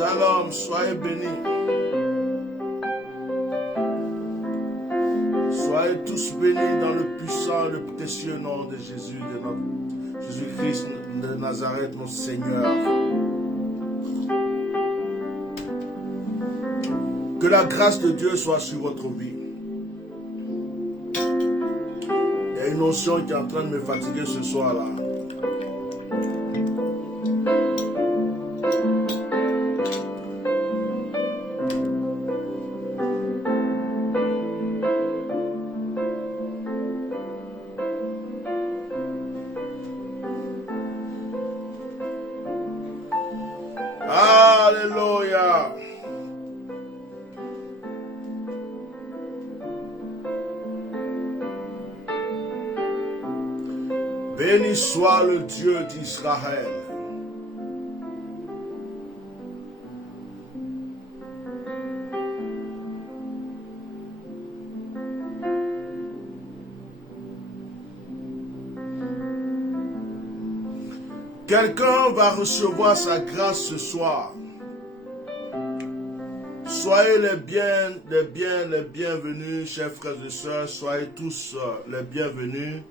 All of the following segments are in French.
Shalom, soyez bénis. Soyez tous bénis dans le puissant et le précieux nom de Jésus, de notre Jésus-Christ de Nazareth, mon Seigneur. Que la grâce de Dieu soit sur votre vie. Il y a une notion qui est en train de me fatiguer ce soir-là. Alléluia. Béni soit le Dieu d'Israël. Quelqu'un va recevoir sa grâce ce soir. Soyez les bienvenus, chers frères et sœurs. Soyez tous les bienvenus.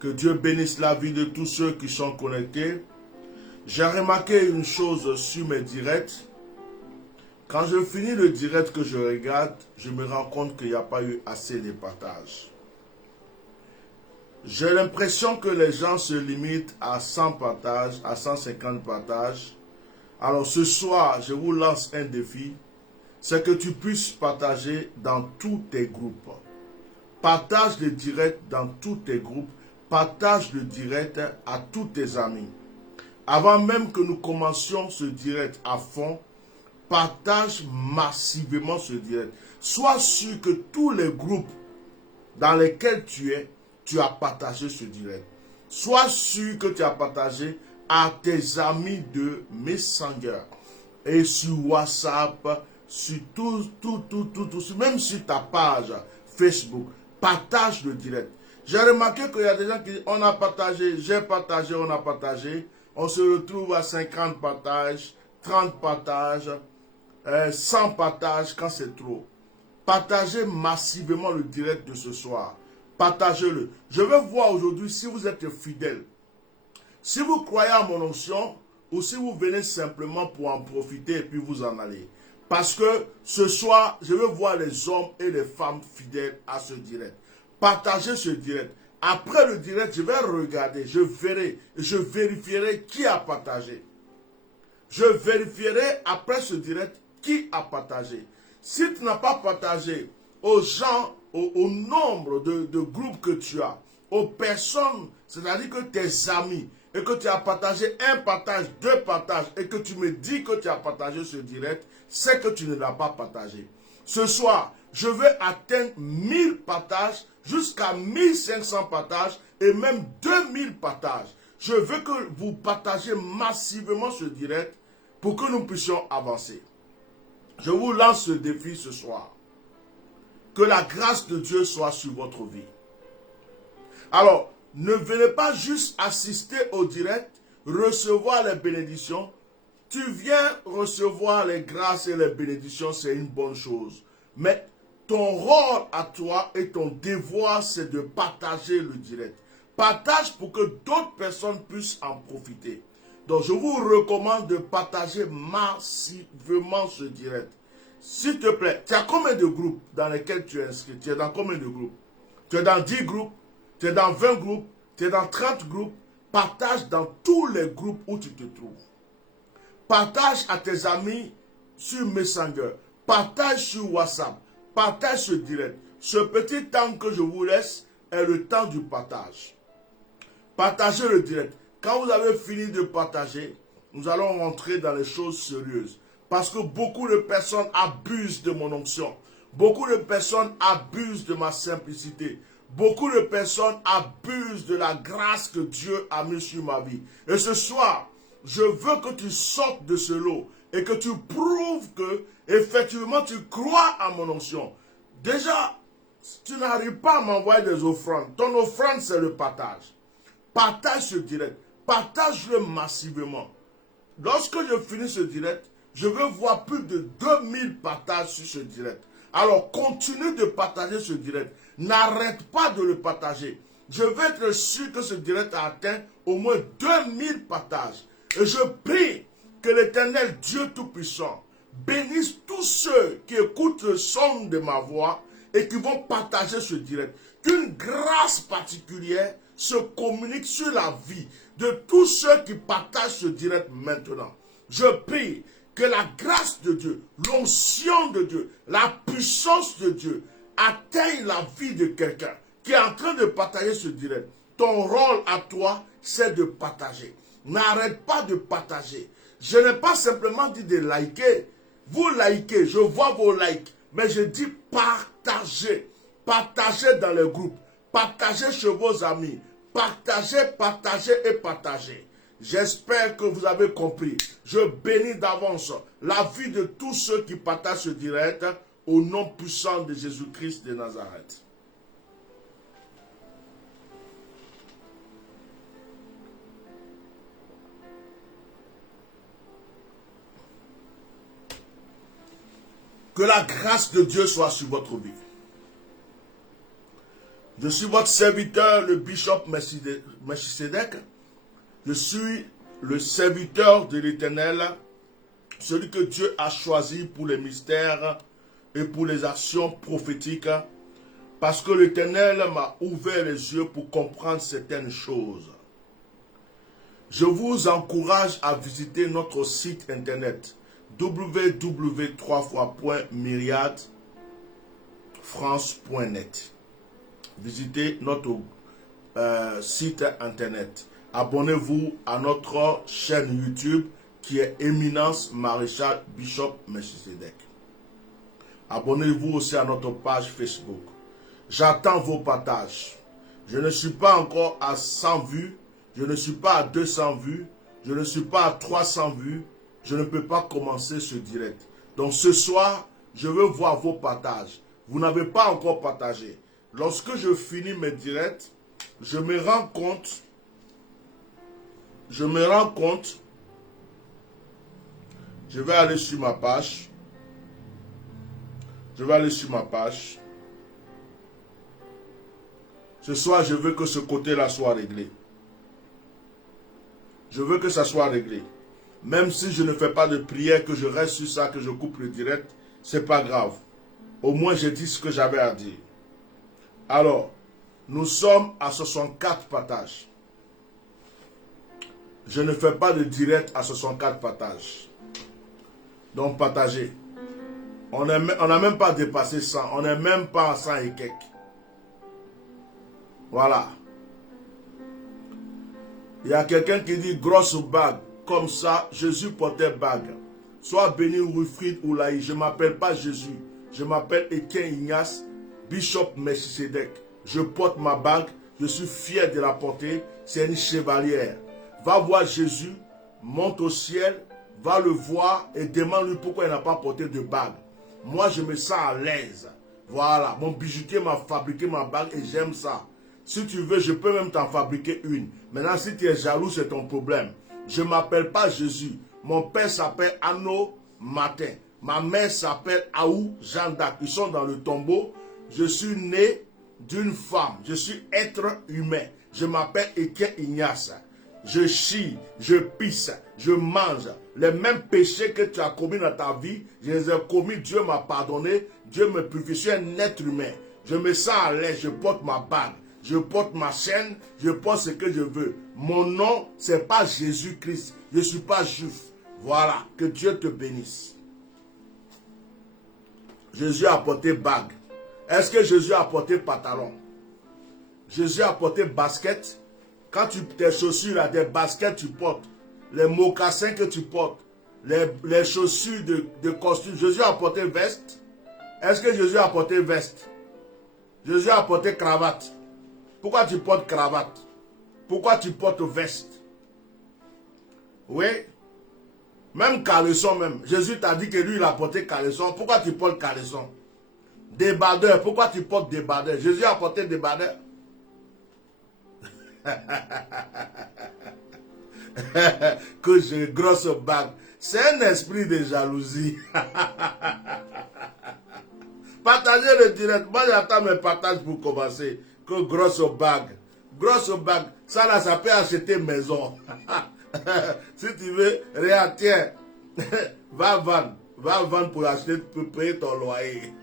Que Dieu bénisse la vie de tous ceux qui sont connectés. J'ai remarqué une chose sur mes directs. Quand je finis le direct que je regarde, je me rends compte qu'il n'y a pas eu assez de partages. J'ai l'impression que les gens se limitent à 100 partages, à 150 partages. Alors ce soir, je vous lance un défi. C'est que tu puisses partager dans tous tes groupes. Partage le direct dans tous tes groupes. Partage le direct à tous tes amis. Avant même que nous commencions ce direct à fond, partage massivement ce direct. Sois sûr que tous les groupes dans lesquels tu es, tu as partagé ce direct. Sois sûr que tu as partagé à tes amis de Messenger et sur WhatsApp, sur tout, même sur ta page Facebook. Partage le direct. J'ai remarqué qu'il y a des gens qui disent, on a partagé, j'ai partagé, on a partagé. On se retrouve à 50 partages, 30 partages, 100 partages quand c'est trop. Partagez massivement le direct de ce soir. Partagez-le. Je veux voir aujourd'hui si vous êtes fidèles. Si vous croyez à mon onction ou si vous venez simplement pour en profiter et puis vous en allez. Parce que ce soir, je veux voir les hommes et les femmes fidèles à ce direct. Partagez ce direct. Après le direct, je vais regarder, je verrai, je vérifierai qui a partagé. Je vérifierai après ce direct qui a partagé. Si tu n'as pas partagé aux gens, au nombre de groupes que tu as, aux personnes, c'est-à-dire que tes amis, et que tu as partagé un partage, deux partages, et que tu me dis que tu as partagé ce direct, c'est que tu ne l'as pas partagé. Ce soir, je vais atteindre 1000 partages, jusqu'à 1500 partages, et même 2000 partages. Je veux que vous partagez massivement ce direct, pour que nous puissions avancer. Je vous lance ce défi ce soir. Que la grâce de Dieu soit sur votre vie. Alors, ne venez pas juste assister au direct, recevoir les bénédictions. Tu viens recevoir les grâces et les bénédictions, c'est une bonne chose. Mais ton rôle à toi et ton devoir, c'est de partager le direct. Partage pour que d'autres personnes puissent en profiter. Donc, je vous recommande de partager massivement ce direct. S'il te plaît, tu as combien de groupes dans lesquels tu es inscrit? Tu es dans combien de groupes? Tu es dans 10 groupes? Tu es dans 20 groupes? Tu es dans 30 groupes? Partage dans tous les groupes où tu te trouves. Partage à tes amis sur Messenger. Partage sur WhatsApp. Partage ce direct. Ce petit temps que je vous laisse est le temps du partage. Partagez le direct. Quand vous avez fini de partager, nous allons rentrer dans les choses sérieuses. Parce que beaucoup de personnes abusent de mon onction. Beaucoup de personnes abusent de ma simplicité. Beaucoup de personnes abusent de la grâce que Dieu a mise sur ma vie. Et ce soir, je veux que tu sortes de ce lot et que tu prouves que, effectivement, tu crois à mon onction. Déjà, tu n'arrives pas à m'envoyer des offrandes. Ton offrande, c'est le partage. Partage ce direct. Partage-le massivement. Lorsque je finis ce direct, Je veux voir plus de 2000 partages sur ce direct. Alors, continue de partager ce direct. N'arrête pas de le partager. Je veux être sûr que ce direct a atteint au moins 2000 partages. Et je prie que l'Éternel Dieu Tout-Puissant bénisse tous ceux qui écoutent le son de ma voix et qui vont partager ce direct. Qu'une grâce particulière se communique sur la vie de tous ceux qui partagent ce direct maintenant. Je prie que la grâce de Dieu, l'onction de Dieu, la puissance de Dieu atteigne la vie de quelqu'un qui est en train de partager ce direct. Ton rôle à toi, c'est de partager. N'arrête pas de partager. Je n'ai pas simplement dit de liker. Vous likez, je vois vos likes. Mais je dis partagez. Partagez dans les groupes. Partagez chez vos amis. Partagez, partagez et partagez. J'espère que vous avez compris. Je bénis d'avance la vie de tous ceux qui partagent ce direct au nom puissant de Jésus-Christ de Nazareth. Que la grâce de Dieu soit sur votre vie. Je suis votre serviteur, le bishop Melchisedec. Je suis le serviteur de l'Éternel, celui que Dieu a choisi pour les mystères et pour les actions prophétiques, parce que l'Éternel m'a ouvert les yeux pour comprendre certaines choses. Je vous encourage à visiter notre site internet www.myriadefrance.net. Visitez notre site internet. Abonnez-vous à notre chaîne YouTube qui est Éminence Maréchal Bishop Melchisedec. Abonnez-vous aussi à notre page Facebook. J'attends vos partages. Je ne suis pas encore à 100 vues. Je ne suis pas à 200 vues. Je ne suis pas à 300 vues. Je ne peux pas commencer ce direct. Donc ce soir, je veux voir vos partages. Vous n'avez pas encore partagé. Lorsque je finis mes directs, je me rends compte, je vais aller sur ma page. Ce soir, je veux que ce côté-là soit réglé. Je veux que ça soit réglé. Même si je ne fais pas de prière, que je reste sur ça, que je coupe le direct, c'est pas grave. Au moins, j'ai dit ce que j'avais à dire. Alors, nous sommes à 64 partages. Je ne fais pas de direct à 64 partages. Donc, partagez. On n'a même pas dépassé 100. On n'est même pas à 100 et quelques. Voilà. Il y a quelqu'un qui dit grosse bague. Comme ça, Jésus portait bague. Sois béni, Wilfried Oulaï. Je ne m'appelle pas Jésus. Je m'appelle Etienne Ignace, Bishop Melchisedec. Je porte ma bague. Je suis fier de la porter. C'est une chevalière. Va voir Jésus. Monte au ciel. Va le voir et demande-lui pourquoi il n'a pas porté de bague. Moi, je me sens à l'aise. Voilà. Mon bijoutier m'a fabriqué ma bague et j'aime ça. Si tu veux, je peux même t'en fabriquer une. Maintenant, si tu es jaloux, c'est ton problème. Je ne m'appelle pas Jésus. Mon père s'appelle Anno Martin. Ma mère s'appelle Aou Jeanne d'Arc. Ils sont dans le tombeau. Je suis né d'une femme. Je suis être humain. Je m'appelle Etienne Ignace. Je chie, je pisse, je mange. Les mêmes péchés que tu as commis dans ta vie, je les ai commis. Dieu m'a pardonné. Dieu me purifie. Je suis un être humain. Je me sens à l'aise. Je porte ma bague. Je porte ma chaîne, je porte ce que je veux. Mon nom, ce n'est pas Jésus-Christ. Je ne suis pas juif. Voilà, que Dieu te bénisse. Jésus a porté bague. Est-ce que Jésus a porté pantalon? Jésus a porté basket. Quand tes chaussures, là, des baskets tu portes, les mocassins que tu portes, les chaussures de costume. Jésus a porté veste. Est-ce que Jésus a porté veste? Jésus a porté cravate. Pourquoi tu portes cravate? Pourquoi tu portes veste? Oui. Même caleçon même. Jésus t'a dit que lui, il a porté caleçon. Pourquoi tu portes caleçon? Débardeur. Pourquoi tu portes débardeur? Jésus a porté débardeur. Que j'ai une grosse bague. C'est un esprit de jalousie. Partagez le direct. Moi, j'attends mes partages pour commencer. Que grosse bague. Grosse bague. Ça, là, ça peut acheter maison. Si tu veux, regarde, tiens. Va vendre. Va vendre pour acheter, pour payer ton loyer.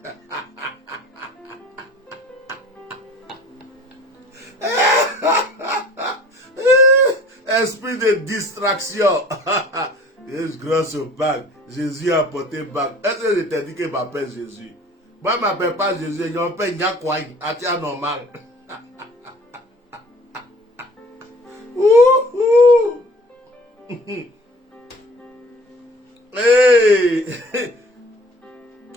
Esprit de distraction. Yes, grosse bague. Jésus a porté bague. Est-ce que je t'ai dit qu'il m'appelle Jésus? Moi, je ne m'appelle pas Jésus. Je m'appelle Nyakouaï. Atia normal. Hey.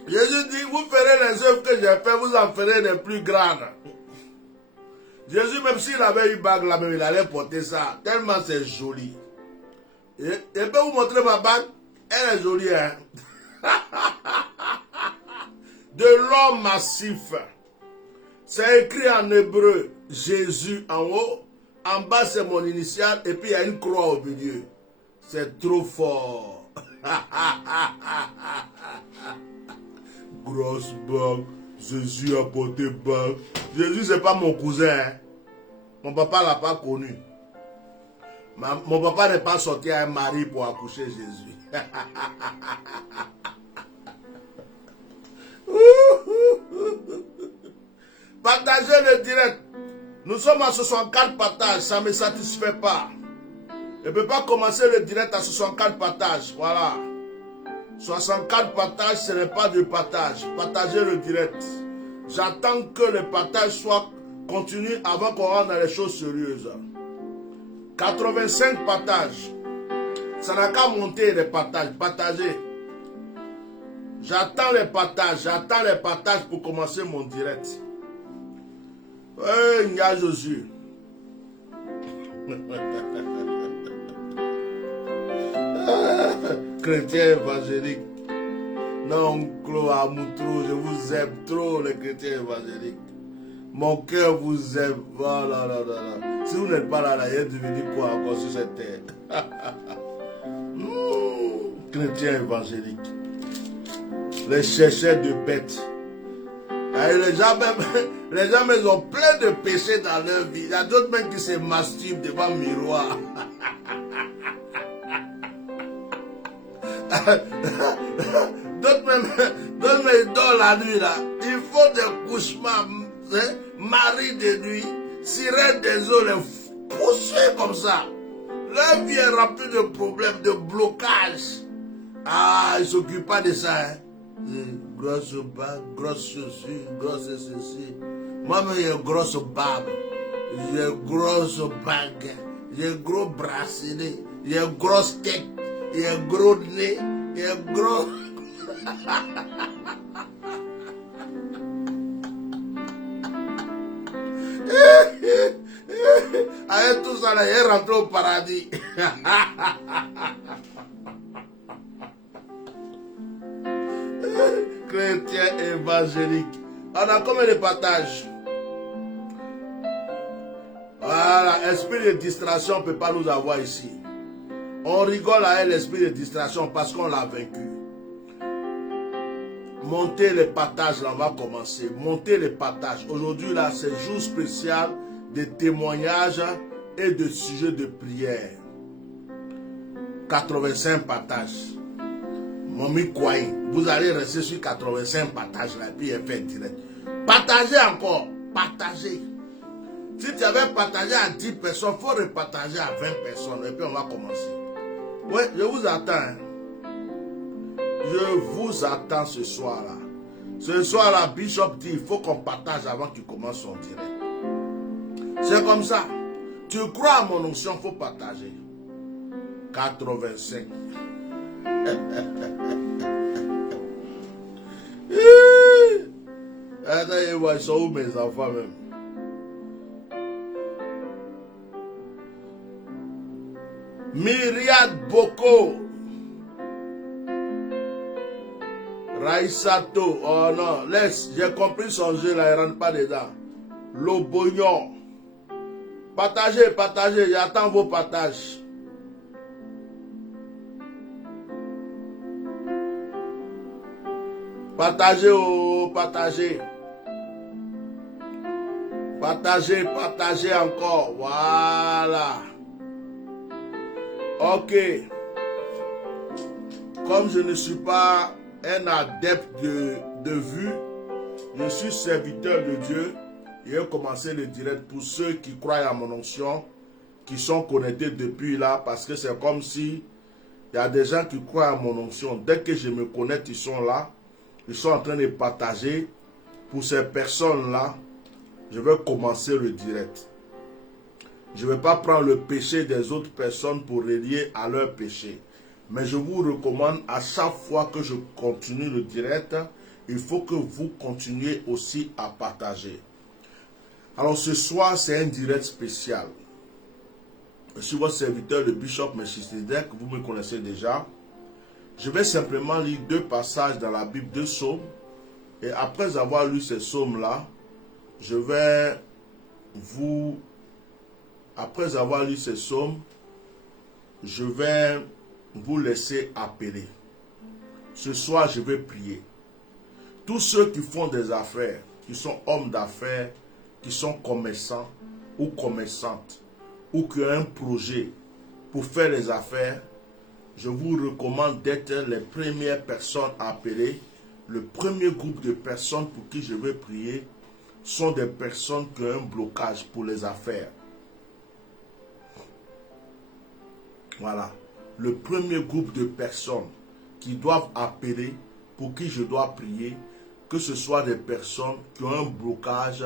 Jésus dit, vous ferez les œuvres que j'ai fait, vous en ferez les plus grandes. Jésus, même s'il avait une bague là-même, il allait porter ça. Tellement c'est joli. Et je peux vous montrer ma bague. Elle est jolie, hein. De l'or massif. C'est écrit en hébreu. Jésus en haut. En bas, c'est mon initiale. Et puis, il y a une croix au milieu. C'est trop fort. Grosse bague. Jésus a porté bague. Jésus, c'est pas mon cousin. Hein. Mon papa ne l'a pas connu. Mon papa n'est pas sorti à un mari pour accoucher Jésus. Partagez le direct. Nous sommes à 64 partages. Ça ne me satisfait pas. Je ne peux pas commencer le direct à 64 partages. Voilà. 64 partages, ce n'est pas de partage. Partagez le direct. J'attends que le partage soit continu avant qu'on rentre dans les choses sérieuses. 85 partages. Ça n'a qu'à monter les partages. Partagez. J'attends les partages. J'attends les partages pour commencer mon direct. Il y a Jésus. Chrétien évangélique. Non, Claude Amoutro, je vous aime trop, les chrétiens évangéliques. Mon cœur vous aime. Voilà, là, là, là. Si vous n'êtes pas là, il est devenu quoi encore sur cette terre? Chrétiens évangéliques. Les chercheurs de bêtes. Et les gens même ont plein de péchés dans leur vie. Il y a d'autres même qui se masturbent devant le miroir. D'autres même dans la nuit là. Ils font des couchements, hein, mari de nuit, sirène des eaux, les pousser comme ça. Leur vie est remplie de problèmes, de blocages. Ah, ils ne s'occupent pas de ça. Hein. Grosse bague, grosse chaussure, grosse ceci. Moi-même, j'ai une grosse barbe. J'ai une grosse bague. J'ai un gros bracelet. J'ai une grosse tête. J'ai un gros nez. J'ai un gros... Avec tout ça, là, il est rentré au paradis. Chrétien évangélique. On a combien de partages? Voilà, esprit de distraction ne peut pas nous avoir ici. On rigole à l'esprit de distraction parce qu'on l'a vaincu. Montez les partages, là, on va commencer. Montez les partages. Aujourd'hui, là, c'est jour spécial de témoignages et de sujets de prière. 85 partages. Momi Kouaï, vous allez rester sur 85 partages là, puis il fait direct. Partagez encore, partagez. Si tu avais partagé à 10 personnes, il faut repartager à 20 personnes, et puis on va commencer. Oui, je vous attends. Hein. Je vous attends ce soir-là. Ce soir-là, Bishop dit, il faut qu'on partage avant qu'il commence son direct. C'est comme ça. Tu crois à mon onction, il faut partager. 85. Ils sont où mes enfants même? Myriad Boko. Raïsato. Oh non, laisse. J'ai compris son jeu là, il ne rentre pas dedans. Lobognon. Partagez, partagez. J'attends vos partages. Partagez, oh, partagez. Partagez, partagez encore. Voilà. Ok. Comme je ne suis pas un adepte de vue, je suis serviteur de Dieu. Et j'ai commencé le direct pour ceux qui croient à mon onction, qui sont connectés depuis là, parce que c'est comme si il y a des gens qui croient à mon onction. Dès que je me connecte, ils sont là. Ils sont en train de partager. Pour ces personnes-là, je vais commencer le direct. Je ne vais pas prendre le péché des autres personnes pour relier à leur péché. Mais je vous recommande à chaque fois que je continue le direct, il faut que vous continuez aussi à partager. Alors ce soir, c'est un direct spécial. Je suis votre serviteur, le Bishop Melchisedec, vous me connaissez déjà. Je vais simplement lire 2 passages dans la Bible, 2 psaumes. Et après avoir lu ces psaumes-là, je vais vous... Après avoir lu ces psaumes, je vais vous laisser appeler. Ce soir, je vais prier. Tous ceux qui font des affaires, qui sont hommes d'affaires, qui sont commerçants ou commerçantes, ou qui ont un projet pour faire les affaires, je vous recommande d'être les premières personnes à appeler. Le premier groupe de personnes pour qui je vais prier sont des personnes qui ont un blocage pour les affaires. Voilà. Le premier groupe de personnes qui doivent appeler, pour qui je dois prier, que ce soit des personnes qui ont un blocage,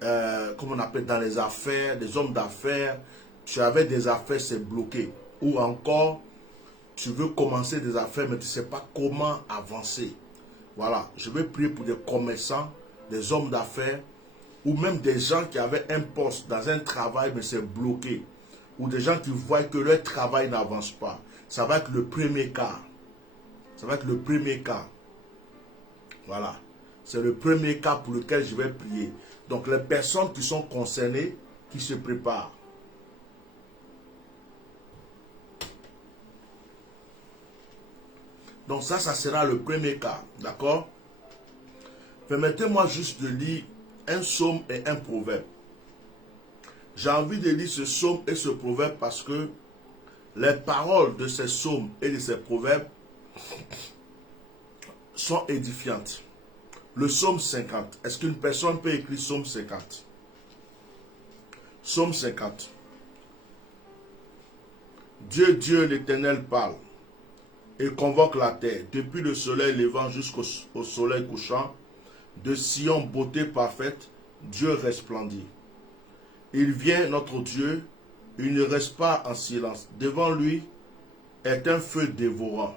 comme on appelle dans les affaires, des hommes d'affaires, tu avais des affaires, c'est bloqué. Ou encore, tu veux commencer des affaires, mais tu ne sais pas comment avancer. Voilà, je vais prier pour des commerçants, des hommes d'affaires, ou même des gens qui avaient un poste dans un travail, mais c'est bloqué. Ou des gens qui voient que leur travail n'avance pas. Ça va être le premier cas. Ça va être le premier cas. Voilà. C'est le premier cas pour lequel je vais prier. Donc les personnes qui sont concernées, qui se préparent. Donc ça sera le premier cas. D'accord? Permettez-moi juste de lire un psaume et un proverbe. J'ai envie de lire ce psaume et ce proverbe parce que les paroles de ces psaumes et de ces proverbes sont édifiantes. Le psaume 50. Est-ce qu'une personne peut écrire psaume 50? Psaume 50. Dieu l'Éternel parle et convoque la terre, depuis le soleil levant jusqu'au soleil couchant, de Sion, beauté parfaite, Dieu resplendit. Il vient, notre Dieu, il ne reste pas en silence. Devant lui est un feu dévorant.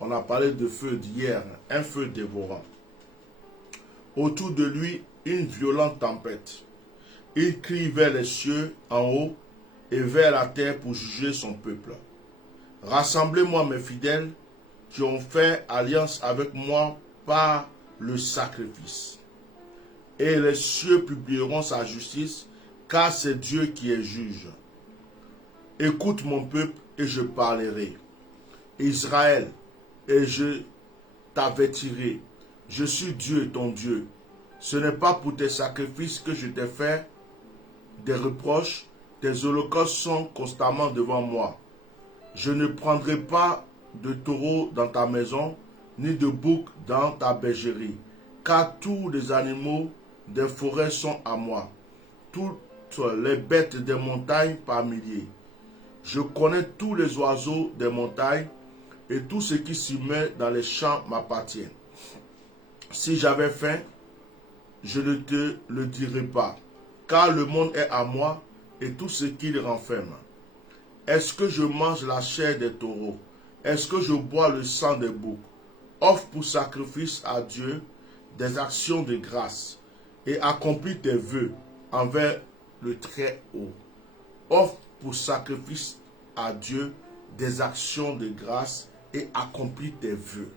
On a parlé de feu d'hier, un feu dévorant. Autour de lui, une violente tempête. Il crie vers les cieux en haut et vers la terre pour juger son peuple. Rassemblez-moi mes fidèles qui ont fait alliance avec moi par le sacrifice. Et les cieux publieront sa justice, car c'est Dieu qui est juge. Écoute mon peuple et je parlerai. Israël, et je t'avertirai. Je suis Dieu, ton Dieu. Ce n'est pas pour tes sacrifices que je t'ai fait des reproches. Tes holocaustes sont constamment devant moi. Je ne prendrai pas de taureau dans ta maison, ni de bouc dans ta bergerie, car tous les animaux des forêts sont à moi, toutes les bêtes des montagnes par milliers. Je connais tous les oiseaux des montagnes, et tout ce qui s'y met dans les champs m'appartient. Si j'avais faim, je ne te le dirai pas, car le monde est à moi, et tout ce qui le renferme. Est-ce que je mange la chair des taureaux? Est-ce que je bois le sang des boucs? Offre pour sacrifice à Dieu des actions de grâce et accomplis tes vœux envers le Très-Haut. Offre pour sacrifice à Dieu des actions de grâce et accomplis tes vœux.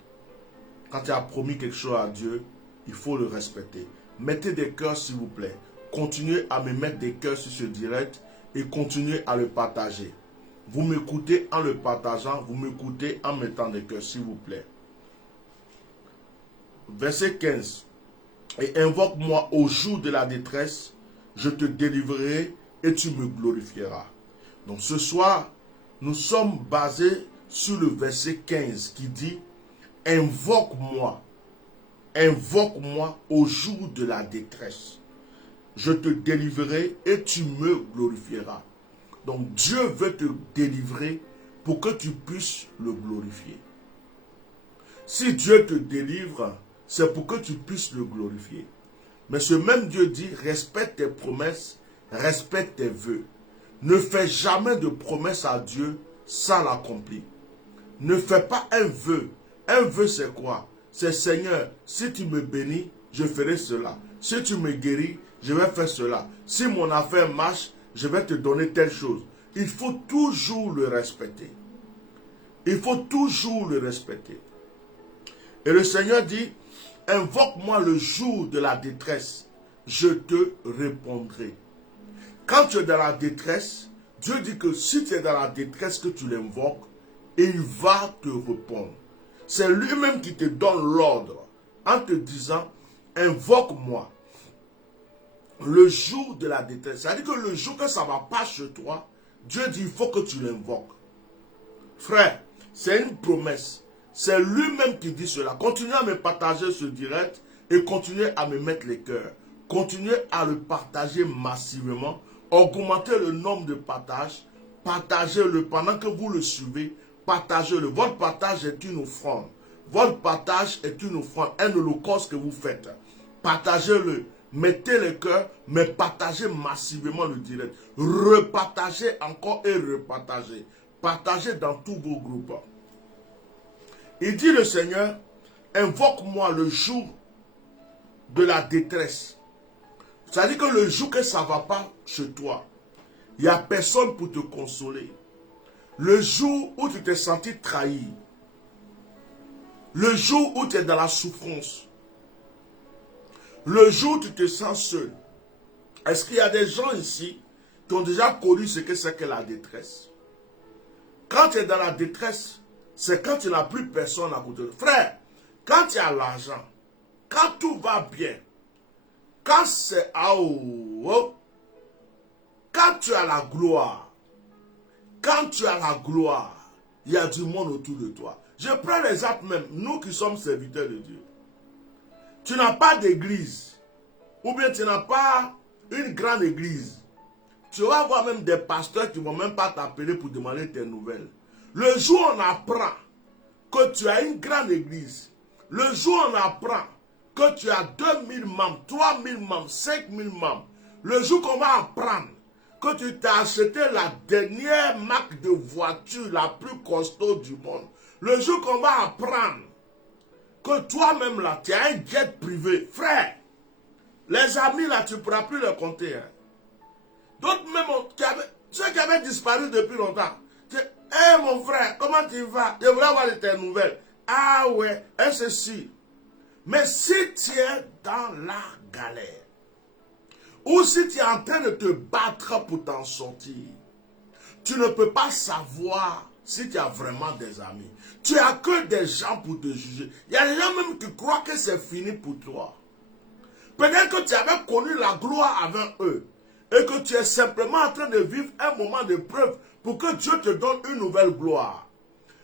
Quand tu as promis quelque chose à Dieu, il faut le respecter. Mettez des cœurs s'il vous plaît. Continuez à me mettre des cœurs sur ce direct et continuez à le partager. Vous m'écoutez en le partageant, vous m'écoutez en mettant des cœurs, s'il vous plaît. verset 15. Et invoque-moi au jour de la détresse, je te délivrerai et tu me glorifieras. Donc ce soir, nous sommes basés sur le verset 15 qui dit, invoque-moi au jour de la détresse. Je te délivrerai et tu me glorifieras. Donc Dieu veut te délivrer pour que tu puisses le glorifier. Si Dieu te délivre, c'est pour que tu puisses le glorifier. Mais ce même Dieu dit, respecte tes promesses, respecte tes vœux. Ne fais jamais de promesse à Dieu sans l'accomplir. Ne fais pas un vœu. Un vœu, c'est quoi? C'est Seigneur, si tu me bénis, je ferai cela. Si tu me guéris, je vais faire cela. Si mon affaire marche, je vais te donner telle chose. Il faut toujours le respecter. Il faut toujours le respecter. Et le Seigneur dit, invoque-moi le jour de la détresse, je te répondrai. Quand tu es dans la détresse, Dieu dit que si tu es dans la détresse que tu l'invoques, il va te répondre. C'est lui-même qui te donne l'ordre en te disant, invoque-moi le jour de la détresse. C'est-à-dire que le jour que ça ne va pas chez toi, Dieu dit, il faut que tu l'invoques. Frère, c'est une promesse. C'est lui-même qui dit cela. Continuez à me partager ce direct et continuez à me mettre les cœurs. Continuez à le partager massivement. Augmentez le nombre de partages. Partagez-le pendant que vous le suivez. Partagez-le. Votre partage est une offrande. Votre partage est une offrande, un holocauste que vous faites. Partagez-le. Mettez les cœurs, mais partagez massivement le direct. Repartagez encore et repartagez. Partagez dans tous vos groupes. Il dit le Seigneur, invoque-moi le jour de la détresse. C'est-à-dire que le jour que ça ne va pas chez toi, il n'y a personne pour te consoler. Le jour où tu t'es senti trahi. Le jour où tu es dans la souffrance. Le jour où tu te sens seul. Est-ce qu'il y a des gens ici qui ont déjà connu ce que c'est que la détresse? Quand tu es dans la détresse, c'est quand tu n'as plus personne à côté. Frère, quand tu as l'argent, quand tout va bien, quand c'est quand tu as la gloire, il y a du monde autour de toi. Je prends l'exemple même, nous qui sommes serviteurs de Dieu. Tu n'as pas d'église, ou bien tu n'as pas une grande église. Tu vas voir même des pasteurs qui ne vont même pas t'appeler pour demander tes nouvelles. Le jour où on apprend que tu as une grande église, le jour où on apprend que tu as 2000 membres, 3000 membres, 5000 membres, le jour qu'on va apprendre que tu t'as acheté la dernière marque de voiture la plus costaud du monde, le jour qu'on va apprendre que toi-même là, tu as un jet privé, frère, les amis là, tu ne pourras plus les compter. Hein. D'autres même, ceux qui avaient disparu depuis longtemps, hé mon frère, comment tu vas? Je voulais avoir de tes nouvelles. Ah ouais, et ceci. Mais si tu es dans la galère, ou si tu es en train de te battre pour t'en sortir, tu ne peux pas savoir si tu as vraiment des amis. Tu as que des gens pour te juger. Il y a des gens même qui croient que c'est fini pour toi. Peut-être que tu avais connu la gloire avec eux et que tu es simplement en train de vivre un moment de preuve pour que Dieu te donne une nouvelle gloire.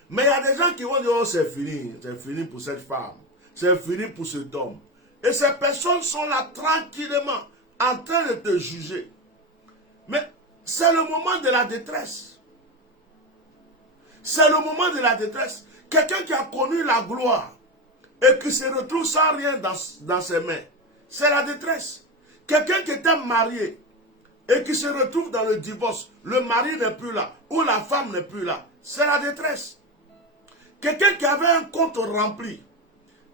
Mais il y a des gens qui vont dire, oh c'est fini pour cette femme, c'est fini pour cet homme. Et ces personnes sont là tranquillement en train de te juger. Mais c'est le moment de la détresse. C'est le moment de la détresse. Quelqu'un qui a connu la gloire et qui se retrouve sans rien dans ses mains, c'est la détresse. Quelqu'un qui était marié et qui se retrouve dans le divorce, le mari n'est plus là, ou la femme n'est plus là, c'est la détresse. Quelqu'un qui avait un compte rempli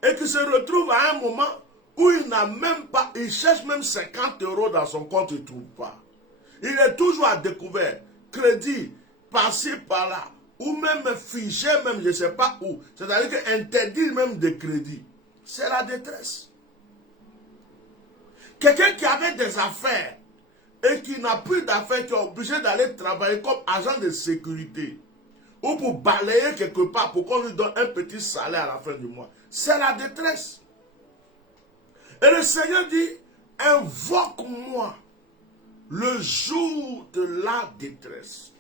et qui se retrouve à un moment où il n'a même pas, il cherche même 50 € dans son compte, il ne trouve pas. Il est toujours à découvert, crédit, par-ci, par-là, ou même figé, même je ne sais pas où. C'est-à-dire qu'interdit même de crédit. C'est la détresse. Quelqu'un qui avait des affaires et qui n'a plus d'affaires, qui est obligé d'aller travailler comme agent de sécurité ou pour balayer quelque part pour qu'on lui donne un petit salaire à la fin du mois. C'est la détresse. Et le Seigneur dit, invoque-moi le jour de la détresse.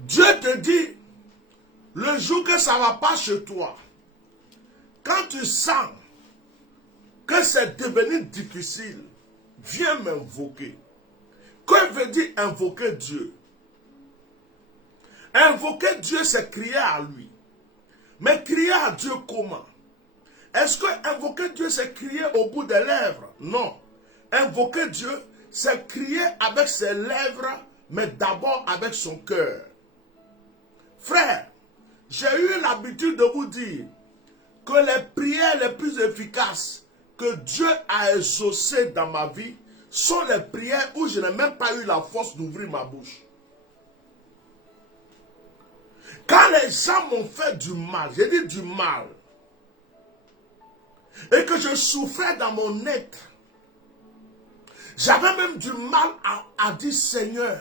Dieu te dit, le jour que ça ne va pas chez toi, quand tu sens que c'est devenu difficile, viens m'invoquer. Que veut dire invoquer Dieu? Invoquer Dieu, c'est crier à lui. Mais crier à Dieu comment? Est-ce que invoquer Dieu, c'est crier au bout des lèvres? Non. Invoquer Dieu, c'est crier avec ses lèvres, mais d'abord avec son cœur. Frère, j'ai eu l'habitude de vous dire que les prières les plus efficaces que Dieu a exaucées dans ma vie sont les prières où je n'ai même pas eu la force d'ouvrir ma bouche. Quand les gens m'ont fait du mal, j'ai dit du mal, et que je souffrais dans mon être, j'avais même du mal à dire Seigneur.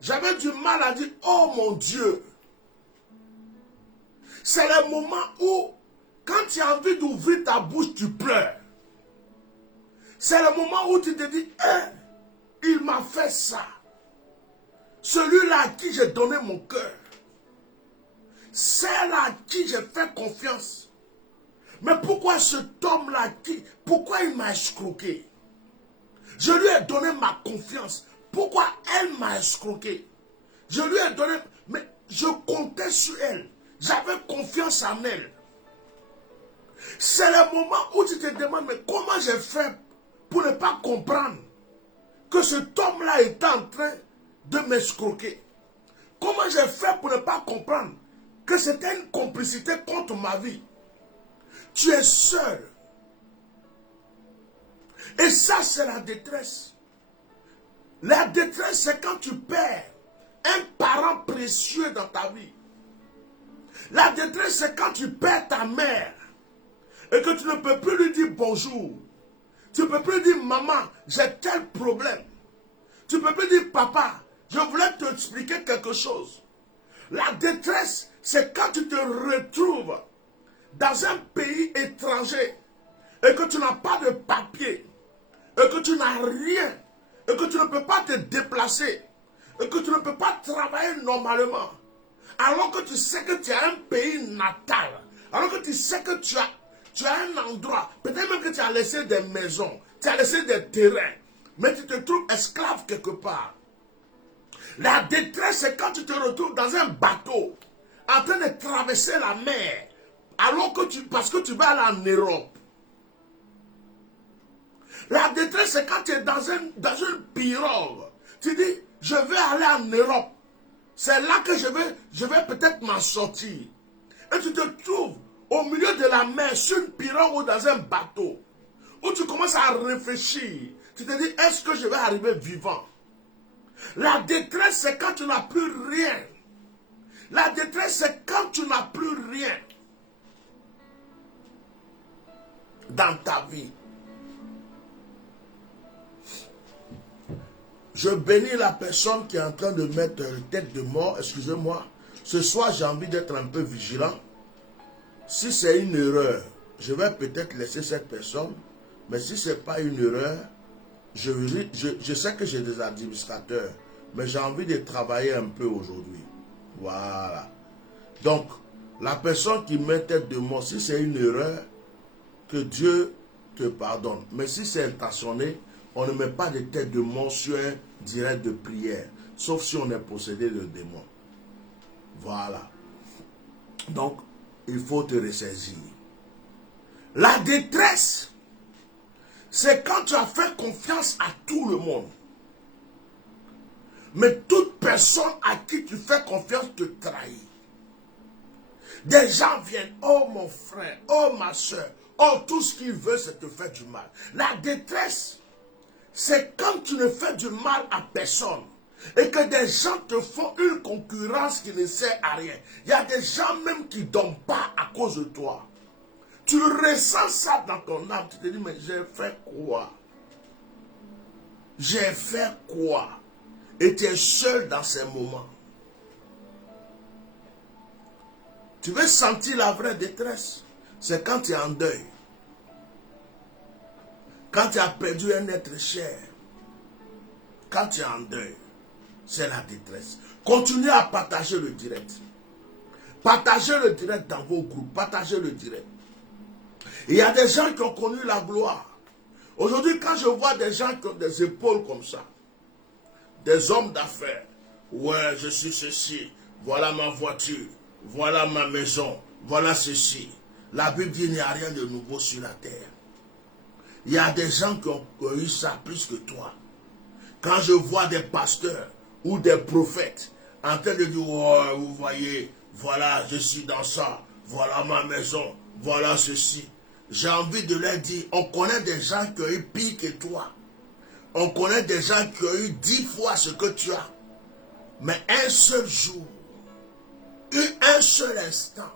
J'avais du mal à dire oh mon Dieu. C'est le moment où, quand tu as envie d'ouvrir ta bouche, tu pleures. C'est le moment où tu te dis, il m'a fait ça. Celui-là à qui j'ai donné mon cœur. Celle-là à qui j'ai fait confiance. Mais pourquoi cet homme-là, pourquoi il m'a escroqué? Je lui ai donné ma confiance. Pourquoi elle m'a escroqué? Je lui ai donné, mais je comptais sur elle. J'avais confiance en elle. C'est le moment où tu te demandes, mais comment j'ai fait pour ne pas comprendre que cet homme-là est en train de m'escroquer? Comment j'ai fait pour ne pas comprendre que c'était une complicité contre ma vie? Tu es seul. Et ça, c'est la détresse. La détresse, c'est quand tu perds un parent précieux dans ta vie. La détresse, c'est quand tu perds ta mère et que tu ne peux plus lui dire bonjour. Tu ne peux plus dire maman, j'ai tel problème. Tu ne peux plus dire papa, je voulais te expliquer quelque chose. La détresse, c'est quand tu te retrouves dans un pays étranger et que tu n'as pas de papier et que tu n'as rien et que tu ne peux pas te déplacer et que tu ne peux pas travailler normalement. Alors que tu sais que tu as un pays natal, alors que tu sais que tu as un endroit, peut-être même que tu as laissé des maisons, tu as laissé des terrains, mais tu te trouves esclave quelque part. La détresse, c'est quand tu te retrouves dans un bateau, en train de traverser la mer, alors que parce que tu vas aller en Europe. La détresse, c'est quand tu es dans une pirogue. Tu dis, je vais aller en Europe. C'est là que je vais peut-être m'en sortir. Et tu te trouves au milieu de la mer, sur une pirogue ou dans un bateau, où tu commences à réfléchir. Tu te dis, est-ce que je vais arriver vivant? La détresse, c'est quand tu n'as plus rien. La détresse, c'est quand tu n'as plus rien dans ta vie. Je bénis la personne qui est en train de mettre tête de mort. Excusez-moi. Ce soir, j'ai envie d'être un peu vigilant. Si c'est une erreur, je vais peut-être laisser cette personne. Mais si ce n'est pas une erreur, je sais que j'ai des administrateurs. Mais j'ai envie de travailler un peu aujourd'hui. Voilà. Donc, la personne qui met tête de mort, si c'est une erreur, que Dieu te pardonne. Mais si c'est intentionné, on ne met pas de tête de mort sur un direct de prière. Sauf si on est possédé de démons. Voilà. Donc, il faut te ressaisir. La détresse, c'est quand tu as fait confiance à tout le monde. Mais toute personne à qui tu fais confiance te trahit. Des gens viennent, oh mon frère, oh ma soeur, oh tout ce qu'ils veulent c'est te faire du mal. La détresse, c'est quand tu ne fais du mal à personne et que des gens te font une concurrence qui ne sert à rien. Il y a des gens même qui ne dorment pas à cause de toi. Tu ressens ça dans ton âme, tu te dis mais j'ai fait quoi? J'ai fait quoi? Et tu es seul dans ces moments. Tu veux sentir la vraie détresse? C'est quand tu es en deuil. Quand tu as perdu un être cher, quand tu es en deuil, c'est la détresse. Continuez à partager le direct. Partagez le direct dans vos groupes. Partagez le direct. Il y a des gens qui ont connu la gloire. Aujourd'hui, quand je vois des gens qui ont des épaules comme ça, des hommes d'affaires, ouais, je suis ceci, voilà ma voiture, voilà ma maison, voilà ceci. La Bible dit qu'il n'y a rien de nouveau sur la terre. Il y a des gens qui ont eu ça plus que toi. Quand je vois des pasteurs ou des prophètes en train de dire, oh, vous voyez, voilà, je suis dans ça, voilà ma maison, voilà ceci. J'ai envie de leur dire, on connaît des gens qui ont eu pire que toi. On connaît des gens qui ont eu 10 fois ce que tu as. Mais un seul jour, un seul instant,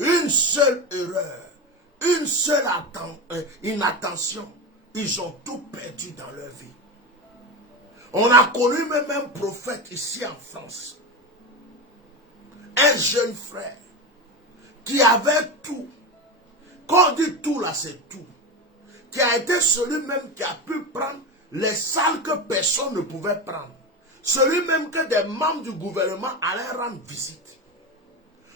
une seule erreur, une seule inattention, ils ont tout perdu dans leur vie. On a connu même un prophète ici en France. Un jeune frère qui avait tout. Quand on dit tout là, c'est tout. Qui a été celui-même qui a pu prendre les salles que personne ne pouvait prendre. Celui-même que des membres du gouvernement allaient rendre visite.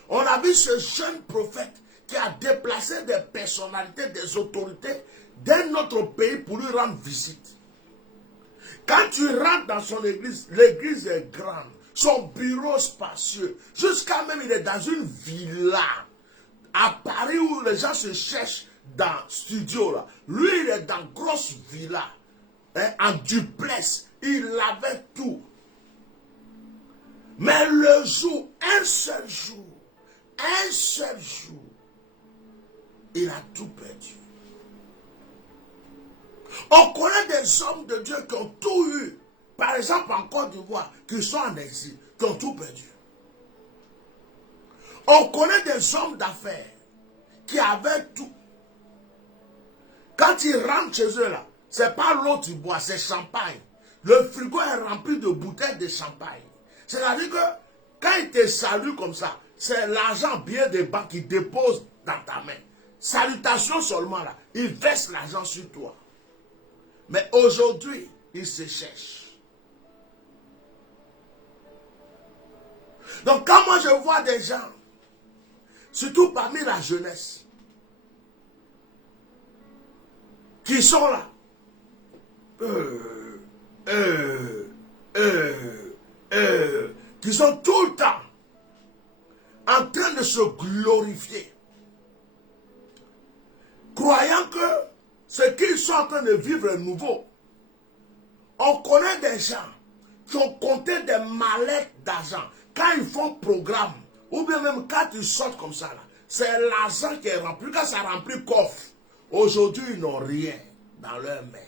On a vu ce jeune prophète qui a déplacé des personnalités, des autorités d'un autre pays pour lui rendre visite. Quand tu rentres dans son église, l'église est grande, son bureau spacieux, jusqu'à même il est dans une villa à Paris où les gens se cherchent dans studio là. Lui il est dans grosse villa, hein, en duplex, il avait tout. Mais le jour, un seul jour, il a tout perdu. On connaît des hommes de Dieu qui ont tout eu. Par exemple, en Côte d'Ivoire, qui sont en exil, qui ont tout perdu. On connaît des hommes d'affaires qui avaient tout. Quand ils rentrent chez eux là, c'est pas l'eau tu bois, c'est champagne. Le frigo est rempli de bouteilles de champagne. C'est-à-dire que quand ils te saluent comme ça, c'est l'argent bien des banques qu'ils déposent dans ta main. Salutations seulement là, ils versent l'argent sur toi. Mais aujourd'hui, ils se cherchent. Donc quand moi je vois des gens, surtout parmi la jeunesse, qui sont là, qui sont tout le temps en train de se glorifier, croyant que ce qu'ils sont en train de vivre est nouveau. On connaît des gens qui ont compté des mallettes d'argent. Quand ils font programme, ou bien même quand ils sortent comme ça, c'est l'argent qui est rempli. Quand ça remplit coffre, aujourd'hui ils n'ont rien dans leurs mains.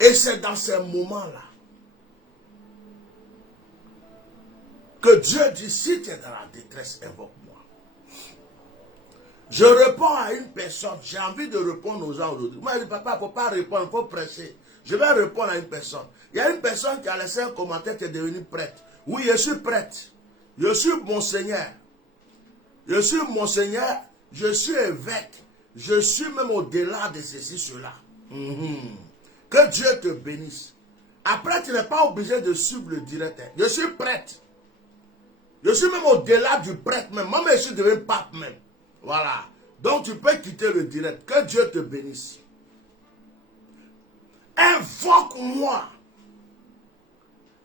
Et c'est dans ces moments-là que Dieu dit, si tu es dans la détresse, invoque-moi. Je réponds à une personne, j'ai envie de répondre aux gens aujourd'hui. Moi je dis, papa, il ne faut pas répondre, il faut presser. Je vais répondre à une personne. Il y a une personne qui a laissé un commentaire qui est devenue prête. Oui, je suis prête. Je suis monseigneur. Je suis monseigneur, je suis évêque. Je suis même au-delà de ceci, cela. Que Dieu te bénisse. Après, tu n'es pas obligé de suivre le direct. Je suis prête. Je suis même au-delà du prêtre même. Moi, je suis devenu pape même. Voilà. Donc, tu peux quitter le direct. Que Dieu te bénisse. Invoque-moi.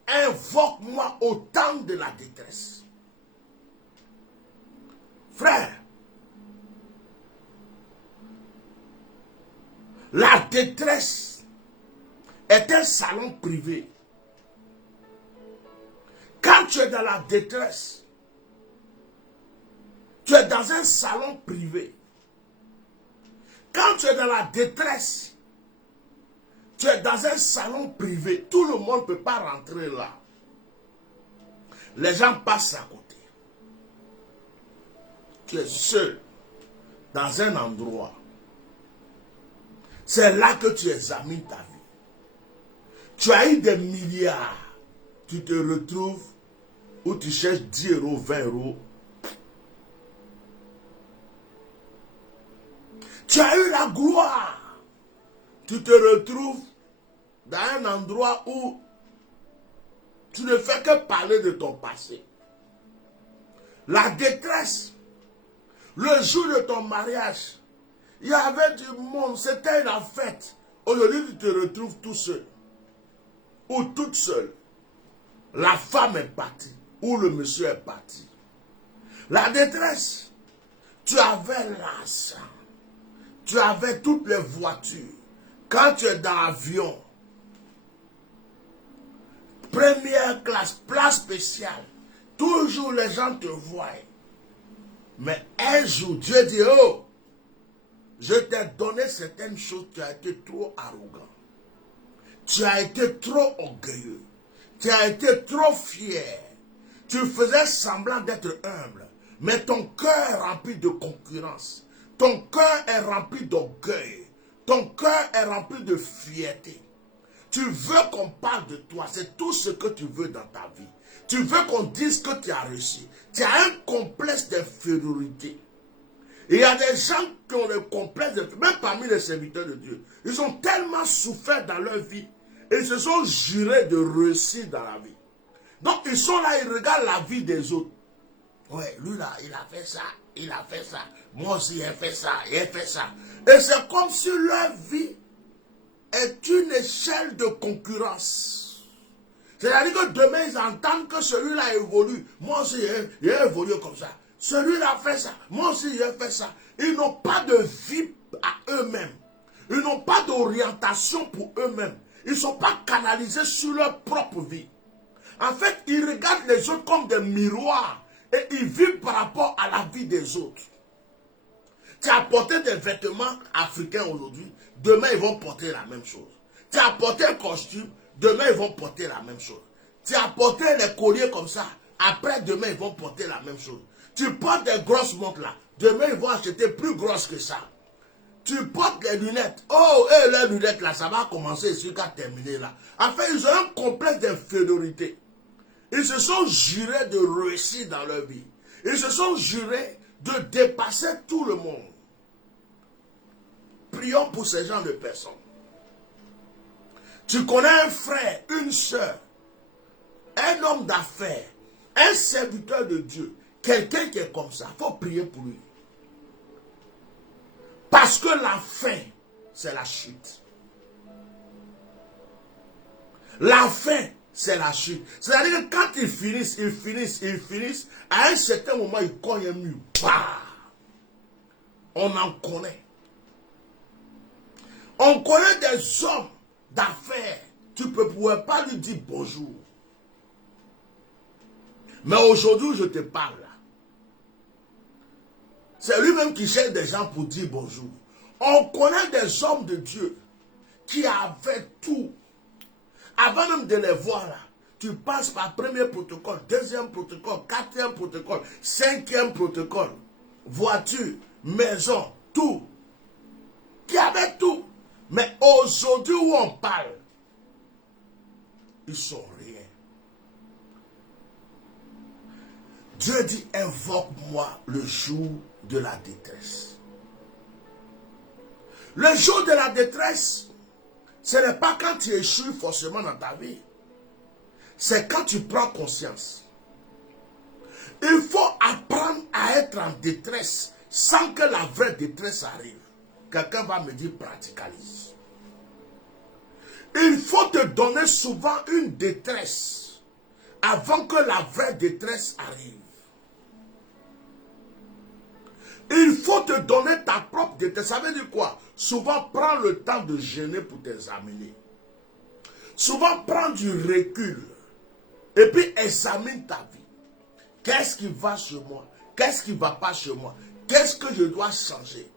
Invoque-moi au temps de la détresse. Frère, la détresse est un salon privé. Quand tu es dans la détresse, tu es dans un salon privé. Quand tu es dans la détresse, tu es dans un salon privé. Tout le monde ne peut pas rentrer là. Les gens passent à côté. Tu es seul dans un endroit. C'est là que tu examines ta vie. Tu as eu des milliards. Tu te retrouves où tu cherches 10 euros, 20 euros. Tu as gloire, tu te retrouves dans un endroit où tu ne fais que parler de ton passé. La détresse, le jour de ton mariage, il y avait du monde, c'était la fête. Aujourd'hui, tu te retrouves tout seul ou toute seule. La femme est partie ou le monsieur est parti. La détresse, tu avais l'argent, tu avais toutes les voitures. Quand tu es dans l'avion, première classe, place spéciale, toujours les gens te voient. Mais un jour, Dieu dit, oh, je t'ai donné certaines choses, tu as été trop arrogant. Tu as été trop orgueilleux. Tu as été trop fier. Tu faisais semblant d'être humble. Mais ton cœur est rempli de concurrence. Ton cœur est rempli d'orgueil. Ton cœur est rempli de fierté. Tu veux qu'on parle de toi. C'est tout ce que tu veux dans ta vie. Tu veux qu'on dise que tu as réussi. Tu as un complexe d'infériorité. Et il y a des gens qui ont le complexe d'infériorité. Même parmi les serviteurs de Dieu. Ils ont tellement souffert dans leur vie. Et ils se sont jurés de réussir dans la vie. Donc ils sont là, ils regardent la vie des autres. Ouais, lui là, il a fait ça, il a fait ça. Moi aussi, j'ai fait ça, j'ai fait ça. Et c'est comme si leur vie est une échelle de concurrence. C'est-à-dire que demain, ils entendent que celui-là évolue. Moi aussi, j'ai évolué comme ça. Celui-là fait ça. Moi aussi, j'ai fait ça. Ils n'ont pas de vie à eux-mêmes. Ils n'ont pas d'orientation pour eux-mêmes. Ils ne sont pas canalisés sur leur propre vie. En fait, ils regardent les autres comme des miroirs. Et ils vivent par rapport à la vie des autres. Tu as porté des vêtements africains aujourd'hui. Demain, ils vont porter la même chose. Tu as porté un costume. Demain, ils vont porter la même chose. Tu as porté les colliers comme ça. Après, demain, ils vont porter la même chose. Tu portes des grosses montres là. Demain, ils vont acheter plus grosses que ça. Tu portes les lunettes. Oh, et les lunettes là, ça va commencer jusqu'à terminer là. En fait, ils ont un complexe d'infériorité. Ils se sont jurés de réussir dans leur vie. Ils se sont jurés de dépasser tout le monde. Prions pour ces gens de personnes. Tu connais un frère, une soeur, un homme d'affaires, un serviteur de Dieu, quelqu'un qui est comme ça, il faut prier pour lui. Parce que la fin, c'est la chute. La fin, c'est la chute. C'est-à-dire que quand ils finissent, à un certain moment, ils cognent un mur. Bah! On en connaît. On connaît des hommes d'affaires. Tu ne pourrais pas lui dire bonjour. Mais aujourd'hui, je te parle. C'est lui-même qui cherche des gens pour dire bonjour. On connaît des hommes de Dieu qui avaient tout. Avant même de les voir là, tu passes par premier protocole, deuxième protocole, quatrième protocole, cinquième protocole, voiture, maison, tout. Qui avaient tout. Mais aujourd'hui où on parle, ils sont rien. Dieu dit, invoque-moi le jour de la détresse. Le jour de la détresse, ce n'est pas quand tu échoues forcément dans ta vie. C'est quand tu prends conscience. Il faut apprendre à être en détresse sans que la vraie détresse arrive. Quelqu'un va me dire practicalise. Il faut te donner souvent une détresse avant que la vraie détresse arrive. Il faut te donner ta propre détresse. Ça veut dire quoi? Souvent, prends le temps de jeûner pour t'examiner. Souvent, prends du recul. Et puis, examine ta vie. Qu'est-ce qui va chez moi? Qu'est-ce qui ne va pas chez moi? Qu'est-ce que je dois changer?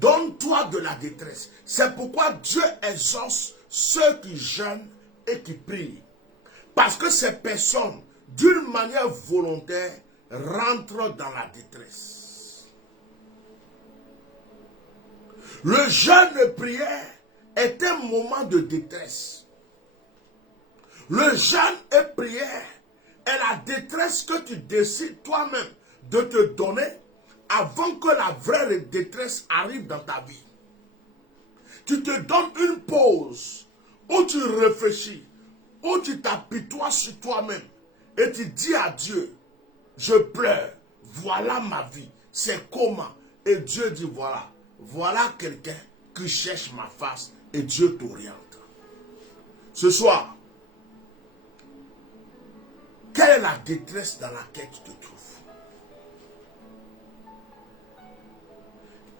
Donne-toi de la détresse. C'est pourquoi Dieu exauce ceux qui jeûnent et qui prient. Parce que ces personnes, d'une manière volontaire, rentrent dans la détresse. Le jeûne de prière est un moment de détresse. Le jeûne et prière est la détresse que tu décides toi-même de te donner avant que la vraie détresse arrive dans ta vie. tu te donnes une pause, où tu réfléchis, où tu t'apitoies sur toi-même et tu dis à Dieu, je pleure, voilà ma vie, c'est comment? Et Dieu dit voilà, voilà quelqu'un qui cherche ma face et Dieu t'oriente. Ce soir, quelle est la détresse dans laquelle tu te trouves?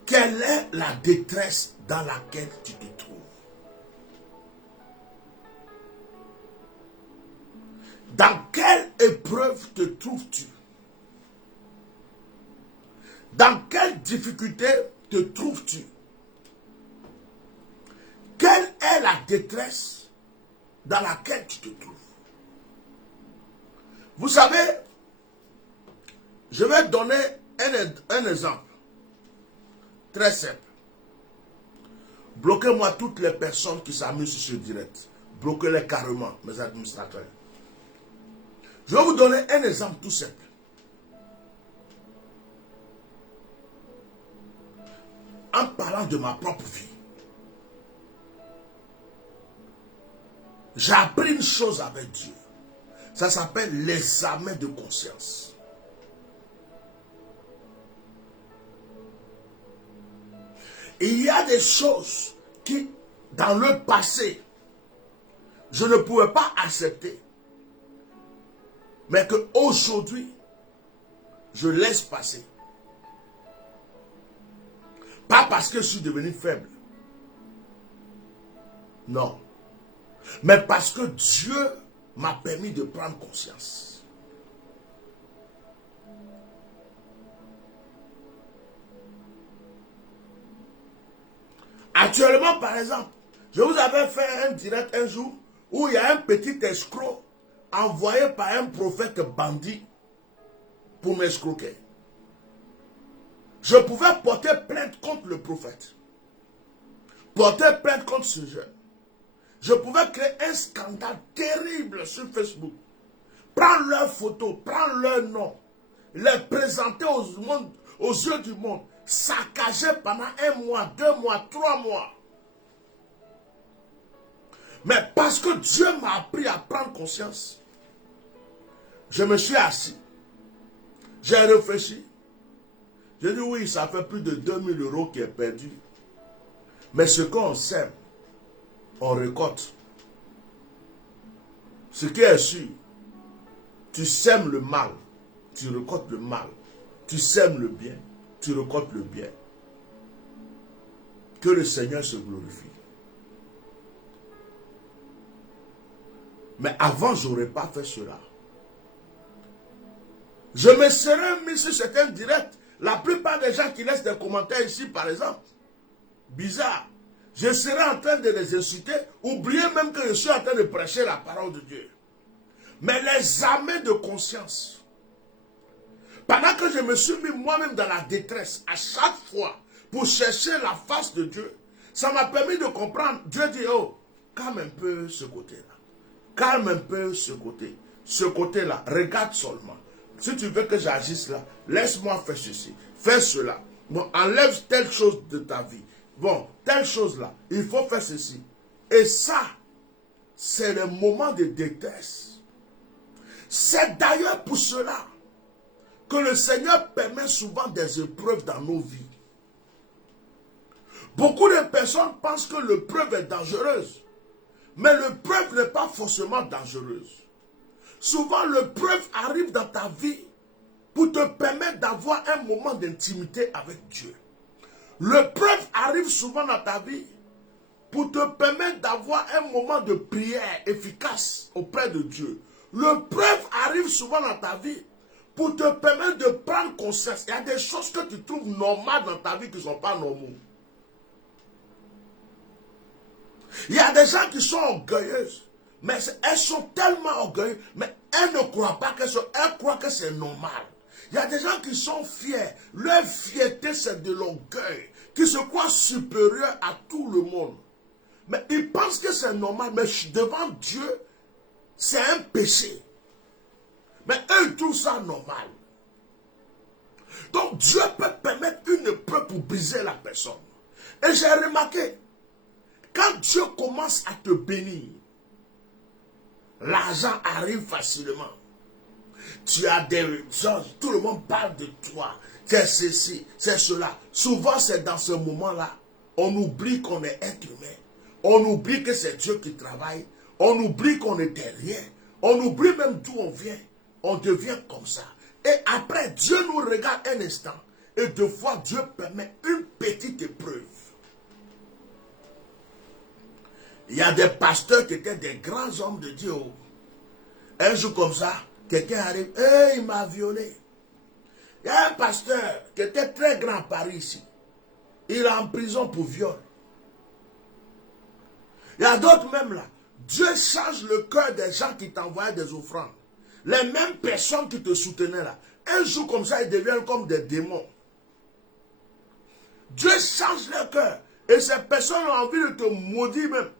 Quelle est la détresse dans laquelle tu te trouves? Dans quelle épreuve te trouves-tu? Dans quelle difficulté te trouves-tu? Quelle est la détresse dans laquelle tu te trouves? Vous savez, je vais donner un exemple très simple. Bloquez-moi toutes les personnes qui s'amusent sur ce direct. Bloquez-les carrément, mes administrateurs. Je vais vous donner un exemple tout simple. En parlant de ma propre vie, j'ai appris une chose avec Dieu. Ça s'appelle l'examen de conscience. Il y a des choses qui, dans le passé, je ne pouvais pas accepter. Mais qu'aujourd'hui, je laisse passer. Pas parce que je suis devenu faible. Non. Mais parce que Dieu m'a permis de prendre conscience. Actuellement, par exemple, je vous avais fait un direct un jour où il y a un petit escroc envoyé par un prophète bandit pour m'escroquer. Je pouvais porter plainte contre le prophète. Porter plainte contre ce jeune. Je pouvais créer un scandale terrible sur Facebook. Prendre leurs photos, prendre leur nom, les présenter aux yeux du monde, saccager pendant 1 mois, 2 mois, 3 mois. Mais parce que Dieu m'a appris à prendre conscience, je me suis assis, j'ai réfléchi, j'ai dit oui, ça fait plus de 2000 € qui est perdu. Mais ce qu'on sème, on récolte. Ce qui est sûr, tu sèmes le mal, tu récoltes le mal. Tu sèmes le bien, tu récoltes le bien. Que le Seigneur se glorifie. Mais avant, je n'aurais pas fait cela. Je me serais mis sur certains directs. La plupart des gens qui laissent des commentaires ici, par exemple, bizarre. Je serais en train de les insulter, oublier même que je suis en train de prêcher la parole de Dieu. Mais les amens de conscience, pendant que je me suis mis moi-même dans la détresse, à chaque fois, pour chercher la face de Dieu, ça m'a permis de comprendre. Dieu dit, oh, calme un peu ce côté-là. Calme un peu ce côté. Ce côté-là, regarde seulement. Si tu veux que j'agisse là, laisse-moi faire ceci, fais cela. Bon, enlève telle chose de ta vie. Bon, telle chose là, il faut faire ceci. Et ça, c'est le moment de détresse. C'est d'ailleurs pour cela que le Seigneur permet souvent des épreuves dans nos vies. Beaucoup de personnes pensent que l'épreuve est dangereuse. Mais l'épreuve n'est pas forcément dangereuse. Souvent, l'épreuve arrive dans ta vie pour te permettre d'avoir un moment d'intimité avec Dieu. L'épreuve arrive souvent dans ta vie pour te permettre d'avoir un moment de prière efficace auprès de Dieu. L'épreuve arrive souvent dans ta vie pour te permettre de prendre conscience. Il y a des choses que tu trouves normales dans ta vie qui ne sont pas normales. Il y a des gens qui sont orgueilleuses, mais elles sont tellement orgueilleuses, mais elles ne croient pas qu'elles sont, elles croient que c'est normal. Il y a des gens qui sont fiers, leur fierté c'est de l'orgueil, qui se croient supérieurs à tout le monde. Mais ils pensent que c'est normal, mais devant Dieu, c'est un péché. Mais eux, ils trouvent ça normal. Donc Dieu peut permettre une épreuve pour briser la personne. Et j'ai remarqué, Quand Dieu commence à te bénir, l'argent arrive facilement. Tu as des gens, tout le monde parle de toi. C'est ceci, c'est cela. Souvent, c'est dans ce moment-là, on oublie qu'on est être humain. On oublie que c'est Dieu qui travaille. On oublie qu'on n'était rien. On oublie même d'où on vient. On devient comme ça. Et après, Dieu nous regarde un instant. Et deux fois, Dieu permet une petite épreuve. Il y a des pasteurs qui étaient des grands hommes de Dieu. Un jour comme ça, quelqu'un arrive, hey, il m'a violé. Il y a un pasteur qui était très grand à Paris ici. Il est en prison pour viol. Il y a d'autres même là. Dieu change le cœur des gens qui t'envoyaient des offrandes. Les mêmes personnes qui te soutenaient là. Un jour comme ça, ils deviennent comme des démons. Dieu change leur cœur. Et ces personnes ont envie de te maudire même.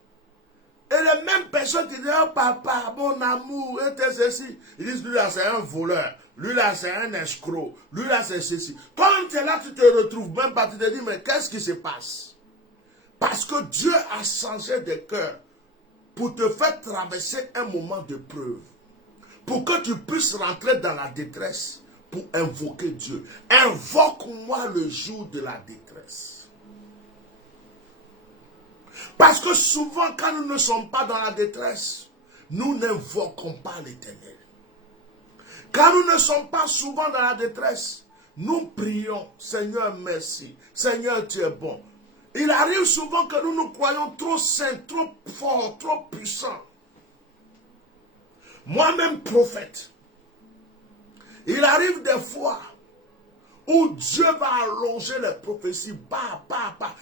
Et les mêmes personnes qui disent, oh papa, mon amour, et ceci. Ils disent, lui là c'est un voleur. Lui là c'est un escroc. Lui là c'est ceci. Quand tu es là, tu te retrouves même pas, tu te dis, mais qu'est-ce qui se passe? Parce que Dieu a changé de cœur pour te faire traverser un moment de preuve. Pour que tu puisses rentrer dans la détresse pour invoquer Dieu. Invoque-moi le jour de la détresse. Parce que souvent, quand nous ne sommes pas dans la détresse, nous n'invoquons pas l'Éternel. Quand nous ne sommes pas souvent dans la détresse, nous prions, Seigneur, merci. Seigneur, tu es bon. Il arrive souvent que nous nous croyons trop saints, trop forts, trop puissants. Moi-même prophète, il arrive des fois où Dieu va allonger les prophéties.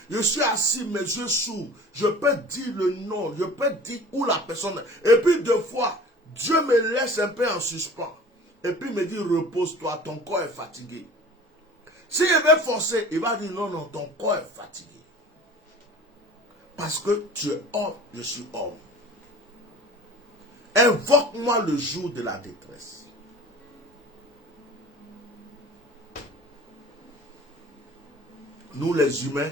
Je suis assis, mes yeux s'ouvrent. Je peux dire le nom, je peux dire où la personne est. Et puis deux fois, Dieu me laisse un peu en suspens. Et puis il me dit, repose-toi, ton corps est fatigué. S'il veut forcer, il va dire, non, non, ton corps est fatigué. Parce que tu es homme, je suis homme. Invoque-moi le jour de la détresse. Nous les humains,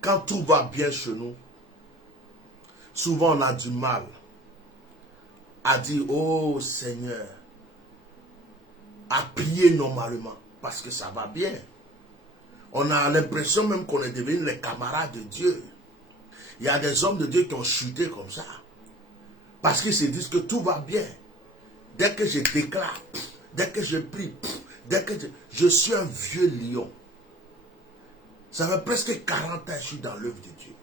quand tout va bien chez nous, souvent on a du mal à dire, oh Seigneur, à prier normalement, parce que ça va bien. On a l'impression même qu'on est devenu les camarades de Dieu. Il y a des hommes de Dieu qui ont chuté comme ça. Parce qu'ils se disent que tout va bien. Dès que je déclare, dès que je prie, dès que je suis un vieux lion. Ça fait presque 40 ans que je suis dans l'œuvre de Dieu.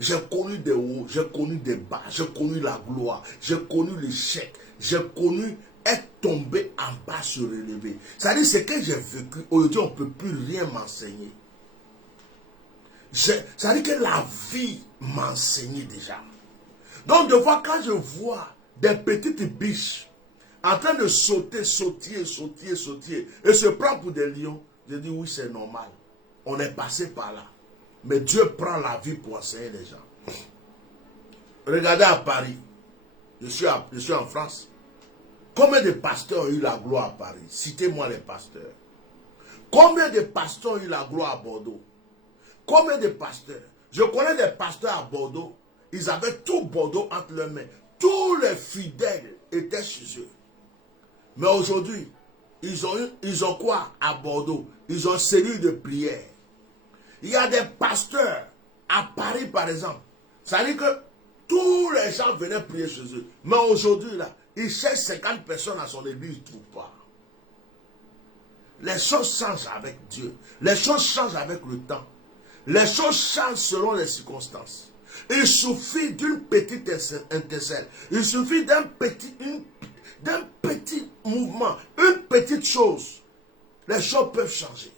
J'ai connu des hauts, j'ai connu des bas, j'ai connu la gloire, j'ai connu l'échec, j'ai connu être tombé en bas se relever. C'est-à-dire ce que j'ai vécu, aujourd'hui on ne peut plus rien m'enseigner. C'est-à-dire que la vie m'a enseigné déjà. Donc de fois quand je vois des petites biches en train de sauter, sautiller, et se prendre pour des lions, je dis oui c'est normal. On est passé par là. Mais Dieu prend la vie pour enseigner les gens. Regardez à Paris. Je suis en France. Combien de pasteurs ont eu la gloire à Paris? Citez-moi les pasteurs. Combien de pasteurs ont eu la gloire à Bordeaux? Combien de pasteurs? Je connais des pasteurs à Bordeaux. Ils avaient tout Bordeaux entre leurs mains. Tous les fidèles étaient chez eux. Mais aujourd'hui, ils ont quoi à Bordeaux? Ils ont une cellule de prière. Il y a des pasteurs à Paris, par exemple. Ça veut dire que tous les gens venaient prier chez eux. Mais aujourd'hui, là, ils cherchent 50 personnes à son église, ils ne trouvent pas. Les choses changent avec Dieu. Les choses changent avec le temps. Les choses changent selon les circonstances. Il suffit d'une petite intercelle. Il suffit d'un petit mouvement, une petite chose. Les choses peuvent changer.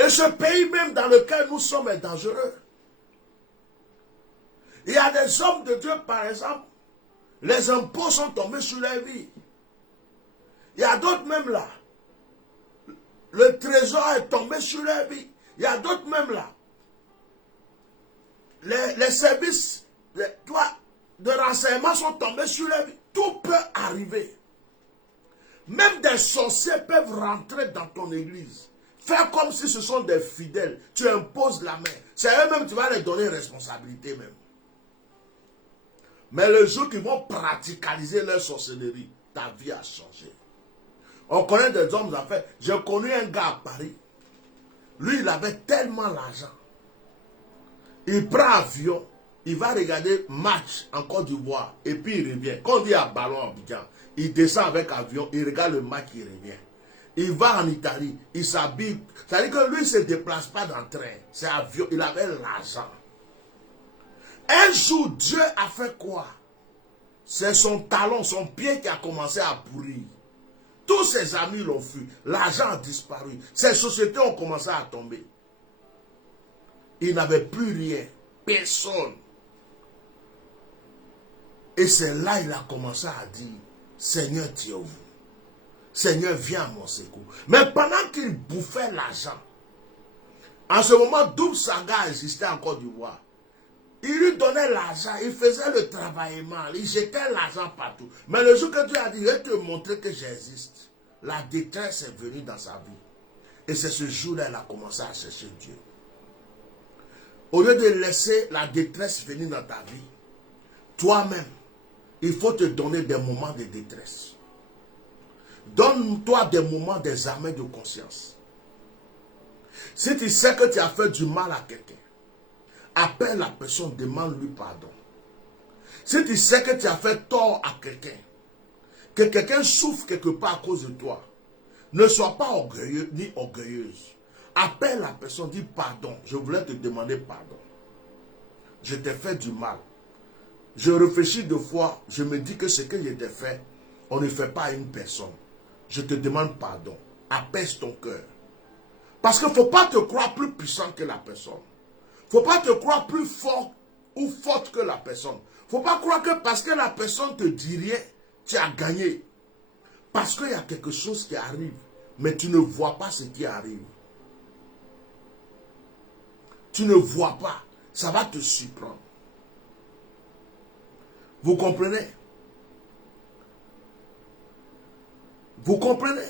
Et ce pays même dans lequel nous sommes est dangereux. Il y a des hommes de Dieu, par exemple, les impôts sont tombés sur leur vie. Il y a d'autres même là. Le trésor est tombé sur leur vie. Il y a d'autres même là. Les services de renseignement sont tombés sur leur vie. Tout peut arriver. Même des sorciers peuvent rentrer dans ton église. Fais comme si ce sont des fidèles. Tu imposes la main. C'est eux-mêmes, tu vas les donner responsabilité même. Mais le jour qu'ils vont pratiqualiser leur sorcellerie, ta vie a changé. On connaît des hommes d'affaires. J'ai connu un gars à Paris. Lui, il avait tellement d'argent. Il prend avion, il va regarder match en Côte d'Ivoire et puis il revient. Quand on dit à Ballon à Abidjan, il descend avec avion, il regarde le match, il revient. Il va en Italie, il s'habille. C'est-à-dire que lui, il ne se déplace pas dans le train. C'est avion, il avait l'argent. Un jour, Dieu a fait quoi? C'est son talon, son pied qui a commencé à pourrir. Tous ses amis l'ont fui. L'argent a disparu. Ses sociétés ont commencé à tomber. Il n'avait plus rien. Personne. Et c'est là qu'il a commencé à dire, Seigneur, tiens-vous. Seigneur, viens à mon secours. Mais pendant qu'il bouffait l'argent, en ce moment, Double Saga existait en Côte d'Ivoire. Il lui donnait l'argent, il faisait le travail mal, il jetait l'argent partout. Mais le jour que Dieu a dit, je vais te montrer que j'existe, la détresse est venue dans sa vie. Et c'est ce jour-là qu'il a commencé à chercher Dieu. Au lieu de laisser la détresse venir dans ta vie, toi-même, il faut te donner des moments de détresse. Donne-toi des moments d'examen de conscience. Si tu sais que tu as fait du mal à quelqu'un, appelle la personne, demande-lui pardon. Si tu sais que tu as fait tort à quelqu'un, que quelqu'un souffre quelque part à cause de toi, ne sois pas orgueilleux ni orgueilleuse. Appelle la personne, dis pardon, je voulais te demander pardon. Je t'ai fait du mal. Je réfléchis deux fois, je me dis que ce que je t'ai fait, on ne fait pas à une personne. Je te demande pardon. Apaise ton cœur. Parce qu'il ne faut pas te croire plus puissant que la personne. Il ne faut pas te croire plus fort ou forte que la personne. Il ne faut pas croire que parce que la personne te dit rien, tu as gagné. Parce qu'il y a quelque chose qui arrive, mais tu ne vois pas ce qui arrive. Tu ne vois pas. Ça va te surprendre. Vous comprenez? Vous comprenez?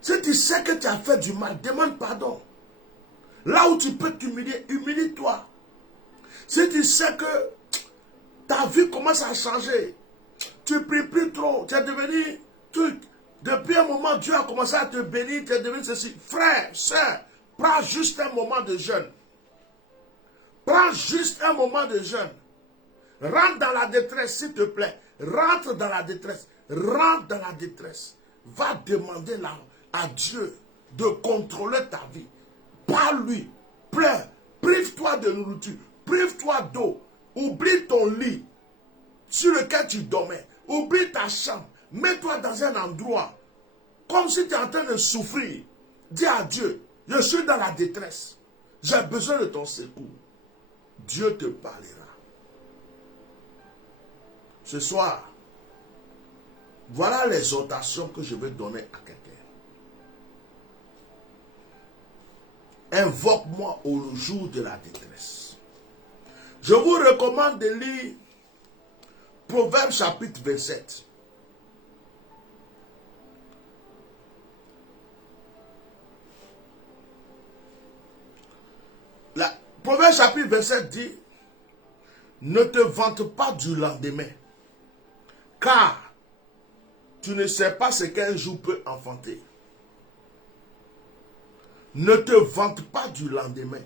Si tu sais que tu as fait du mal, demande pardon. Là où tu peux t'humilier, humilie-toi. Si tu sais que ta vie commence à changer, tu ne pries plus trop, tu es devenu truc. Depuis un moment, Dieu a commencé à te bénir, tu es devenu ceci. Frère, soeur, prends juste un moment de jeûne. Prends juste un moment de jeûne. Rentre dans la détresse, s'il te plaît. Rentre dans la détresse. Rentre dans la détresse. Va demander à Dieu de contrôler ta vie. Parle-lui. Pleure. Prive-toi de nourriture. Prive-toi d'eau. Oublie ton lit sur lequel tu dormais. Oublie ta chambre. Mets-toi dans un endroit comme si tu es en train de souffrir. Dis à Dieu, je suis dans la détresse. J'ai besoin de ton secours. Dieu te parlera. Ce soir, voilà l'exhortation que je vais donner à quelqu'un. Invoque-moi au jour de la détresse. Je vous recommande de lire Proverbe chapitre 27. Proverbe chapitre 27 dit, ne te vante pas du lendemain, car tu ne sais pas ce qu'un jour peut enfanter. Ne te vante pas du lendemain.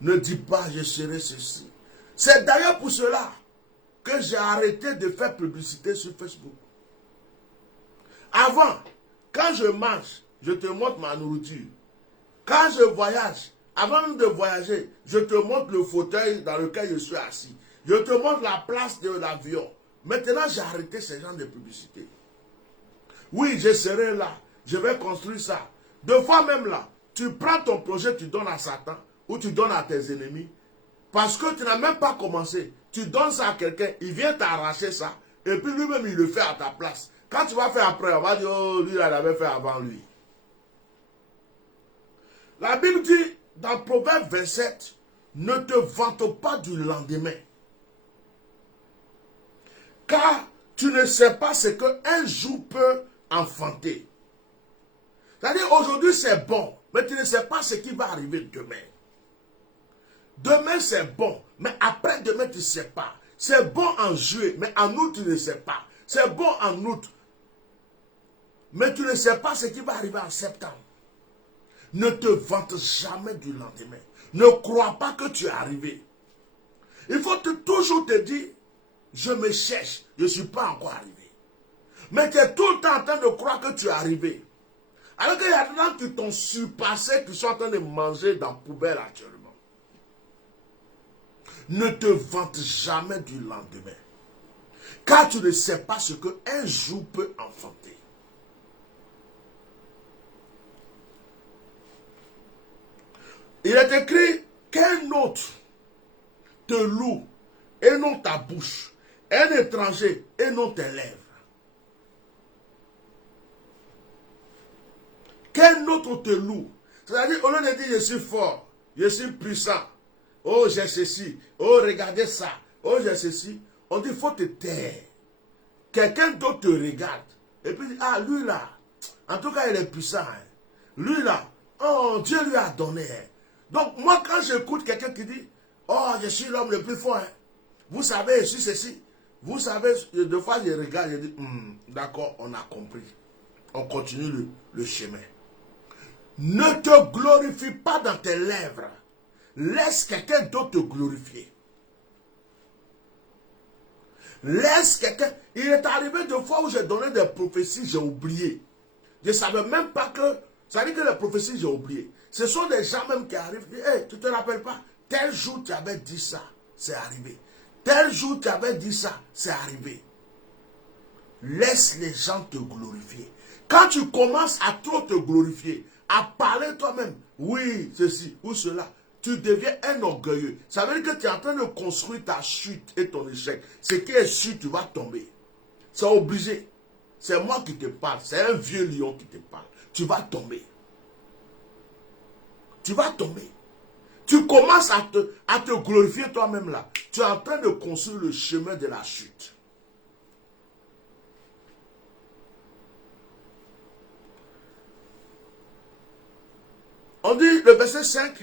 Ne dis pas, je serai ceci. C'est d'ailleurs pour cela que j'ai arrêté de faire publicité sur Facebook. Avant, quand je mange, je te montre ma nourriture. Quand je voyage, avant même de voyager, je te montre le fauteuil dans lequel je suis assis. Je te montre la place de l'avion. Maintenant, j'ai arrêté ce genre de publicité. Oui, je serai là. Je vais construire ça. Deux fois même là, tu prends ton projet, tu donnes à Satan ou tu donnes à tes ennemis. Parce que tu n'as même pas commencé. Tu donnes ça à quelqu'un, il vient t'arracher ça. Et puis lui-même, il le fait à ta place. Quand tu vas faire après, on va dire, oh, lui, il avait fait avant lui. La Bible dit, dans Proverbe 27, ne te vante pas du lendemain. Car tu ne sais pas ce qu'un jour peut enfanter. C'est-à-dire, aujourd'hui, c'est bon, mais tu ne sais pas ce qui va arriver demain. Demain, c'est bon, mais après-demain, tu ne sais pas. C'est bon en juillet, mais en août, tu ne sais pas. C'est bon en août, mais tu ne sais pas ce qui va arriver en septembre. Ne te vante jamais du lendemain. Ne crois pas que tu es arrivé. Il faut toujours te dire, je me cherche, je ne suis pas encore arrivé. Mais tu es tout le temps en train de croire que tu es arrivé. Alors qu'il y a des gens qui t'ont surpassé, qui sont en train de manger dans la poubelle actuellement. Ne te vante jamais du lendemain. Car tu ne sais pas ce qu'un jour peut enfanter. Il est écrit qu'un autre te loue et non ta bouche. Un étranger et non tes lèvres. Qu'un autre te loue. C'est-à-dire, au lieu de dire je suis fort, je suis puissant, oh j'ai ceci, oh regardez ça, oh j'ai ceci, on dit il faut te taire. Quelqu'un d'autre te regarde et puis dit, ah lui là, en tout cas il est puissant. Hein. Lui là, oh Dieu lui a donné. Hein. Donc moi quand j'écoute quelqu'un qui dit, oh je suis l'homme le plus fort, hein. Vous savez je suis ceci, vous savez, deux fois je regarde, je dis, d'accord, on a compris. On continue le chemin. Ne te glorifie pas dans tes lèvres. Laisse quelqu'un d'autre te glorifier. Laisse quelqu'un. Il est arrivé deux fois où j'ai donné des prophéties, j'ai oublié. Je ne savais même pas que. Ça dit que les prophéties, j'ai oublié. Ce sont des gens même qui arrivent. Hey, tu ne te rappelles pas? Tel jour tu avais dit ça, c'est arrivé. Tel jour tu avais dit ça, c'est arrivé. Laisse les gens te glorifier. Quand tu commences à trop te glorifier, à parler toi-même, oui, ceci ou cela, tu deviens un orgueilleux. Ça veut dire que tu es en train de construire ta chute et ton échec. Ce qui est sûr, tu vas tomber. C'est obligé. C'est moi qui te parle. C'est un vieux lion qui te parle. Tu vas tomber. Tu vas tomber. Tu commences à te glorifier toi-même là. Tu es en train de construire le chemin de la chute. On dit, le verset 5,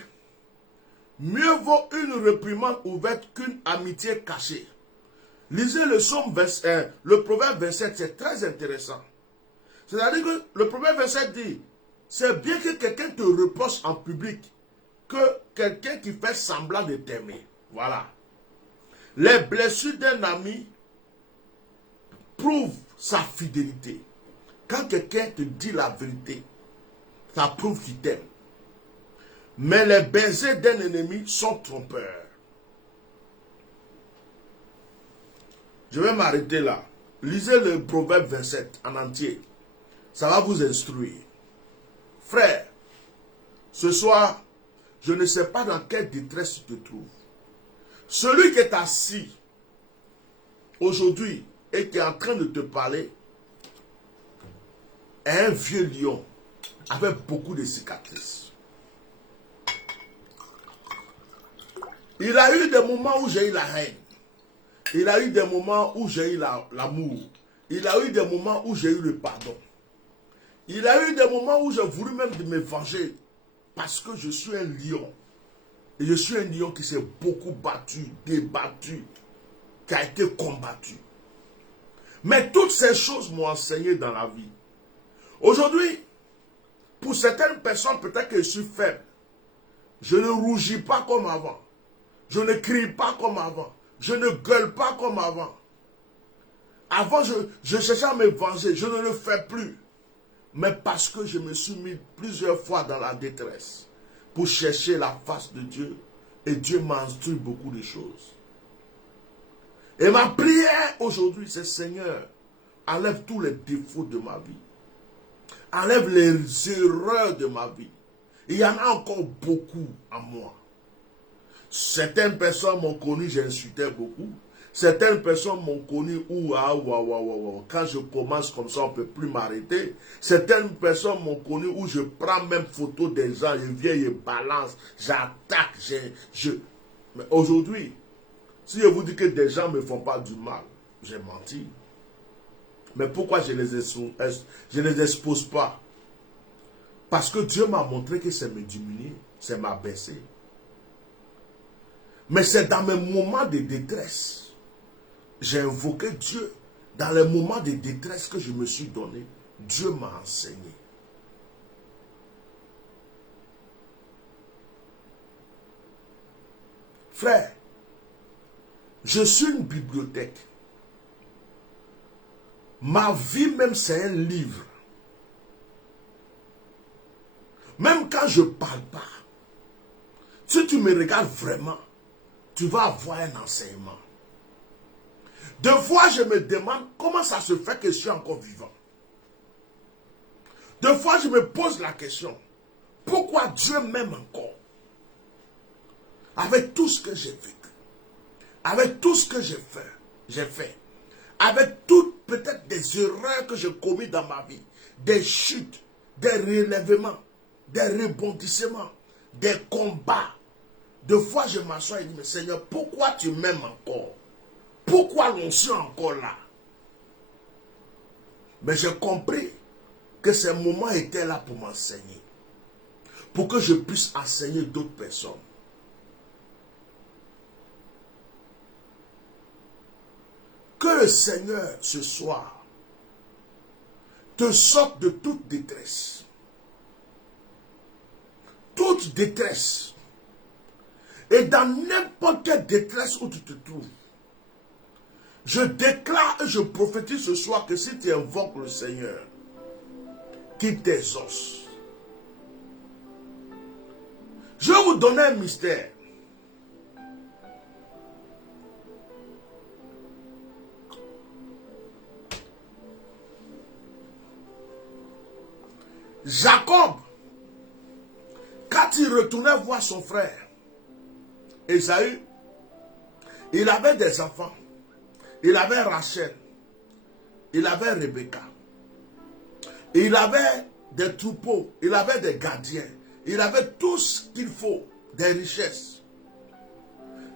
mieux vaut une réprimande ouverte qu'une amitié cachée. Lisez le psaume 21, le proverbe 27, c'est très intéressant. C'est-à-dire que le proverbe 27 dit, c'est bien que quelqu'un te reproche en public, que quelqu'un qui fait semblant de t'aimer. Voilà. Les blessures d'un ami prouvent sa fidélité. Quand quelqu'un te dit la vérité, ça prouve qu'il t'aime. Mais les baisers d'un ennemi sont trompeurs. Je vais m'arrêter là. Lisez le proverbe 27 en entier. Ça va vous instruire. Frère, ce soir, je ne sais pas dans quelle détresse tu te trouves. Celui qui est assis aujourd'hui et qui est en train de te parler est un vieux lion avec beaucoup de cicatrices. Il a eu des moments où j'ai eu la haine. Il a eu des moments où j'ai eu l'amour. Il a eu des moments où j'ai eu le pardon. Il a eu des moments où j'ai voulu même me venger. Parce que je suis un lion. Et je suis un lion qui s'est beaucoup battu, débattu, qui a été combattu. Mais toutes ces choses m'ont enseigné dans la vie. Aujourd'hui, pour certaines personnes, peut-être que je suis faible. Je ne rougis pas comme avant. Je ne crie pas comme avant. Je ne gueule pas comme avant. Avant, je cherchais à me venger. Je ne le fais plus. Mais parce que je me suis mis plusieurs fois dans la détresse pour chercher la face de Dieu. Et Dieu m'a instruit beaucoup de choses. Et ma prière aujourd'hui, c'est Seigneur, enlève tous les défauts de ma vie. Enlève les erreurs de ma vie. Il y en a encore beaucoup en moi. Certaines personnes m'ont connu, j'insultais beaucoup. Certaines personnes m'ont connu où, quand je commence comme ça, on ne peut plus m'arrêter. Certaines personnes m'ont connu où je prends même photo des gens, je viens, je balance, j'attaque. Mais aujourd'hui, si je vous dis que des gens ne me font pas du mal, j'ai menti. Mais pourquoi je ne les expose pas? Parce que Dieu m'a montré que c'est me diminuer, c'est m'abaisser. Mais c'est dans mes moments de détresse, j'ai invoqué Dieu. Dans les moments de détresse que je me suis donné, Dieu m'a enseigné. Frère, je suis une bibliothèque. Ma vie même, c'est un livre. Même quand je ne parle pas, si tu me regardes vraiment, tu vas avoir un enseignement. Des fois, je me demande comment ça se fait que je suis encore vivant. Des fois, je me pose la question, pourquoi Dieu m'aime encore? Avec tout ce que j'ai vécu, avec tout ce que j'ai fait, avec toutes peut-être des erreurs que j'ai commises dans ma vie, des chutes, des relèvements, des rebondissements, des combats. Des fois, je m'assois et dis, mais Seigneur, pourquoi tu m'aimes encore? Pourquoi l'onction encore là? Mais j'ai compris que ces moments étaient là pour m'enseigner. Pour que je puisse enseigner d'autres personnes. Que le Seigneur, ce soir, te sorte de toute détresse. Toute détresse. Et dans n'importe quelle détresse où tu te trouves, je déclare et je prophétise ce soir que si tu invoques le Seigneur, qu'il t'exauce. Je vais vous donner un mystère. Jacob, quand il retournait voir son frère, Ésaü, il avait des enfants. Il avait Rachel. Il avait Rebecca. Il avait des troupeaux. Il avait des gardiens. Il avait tout ce qu'il faut, des richesses.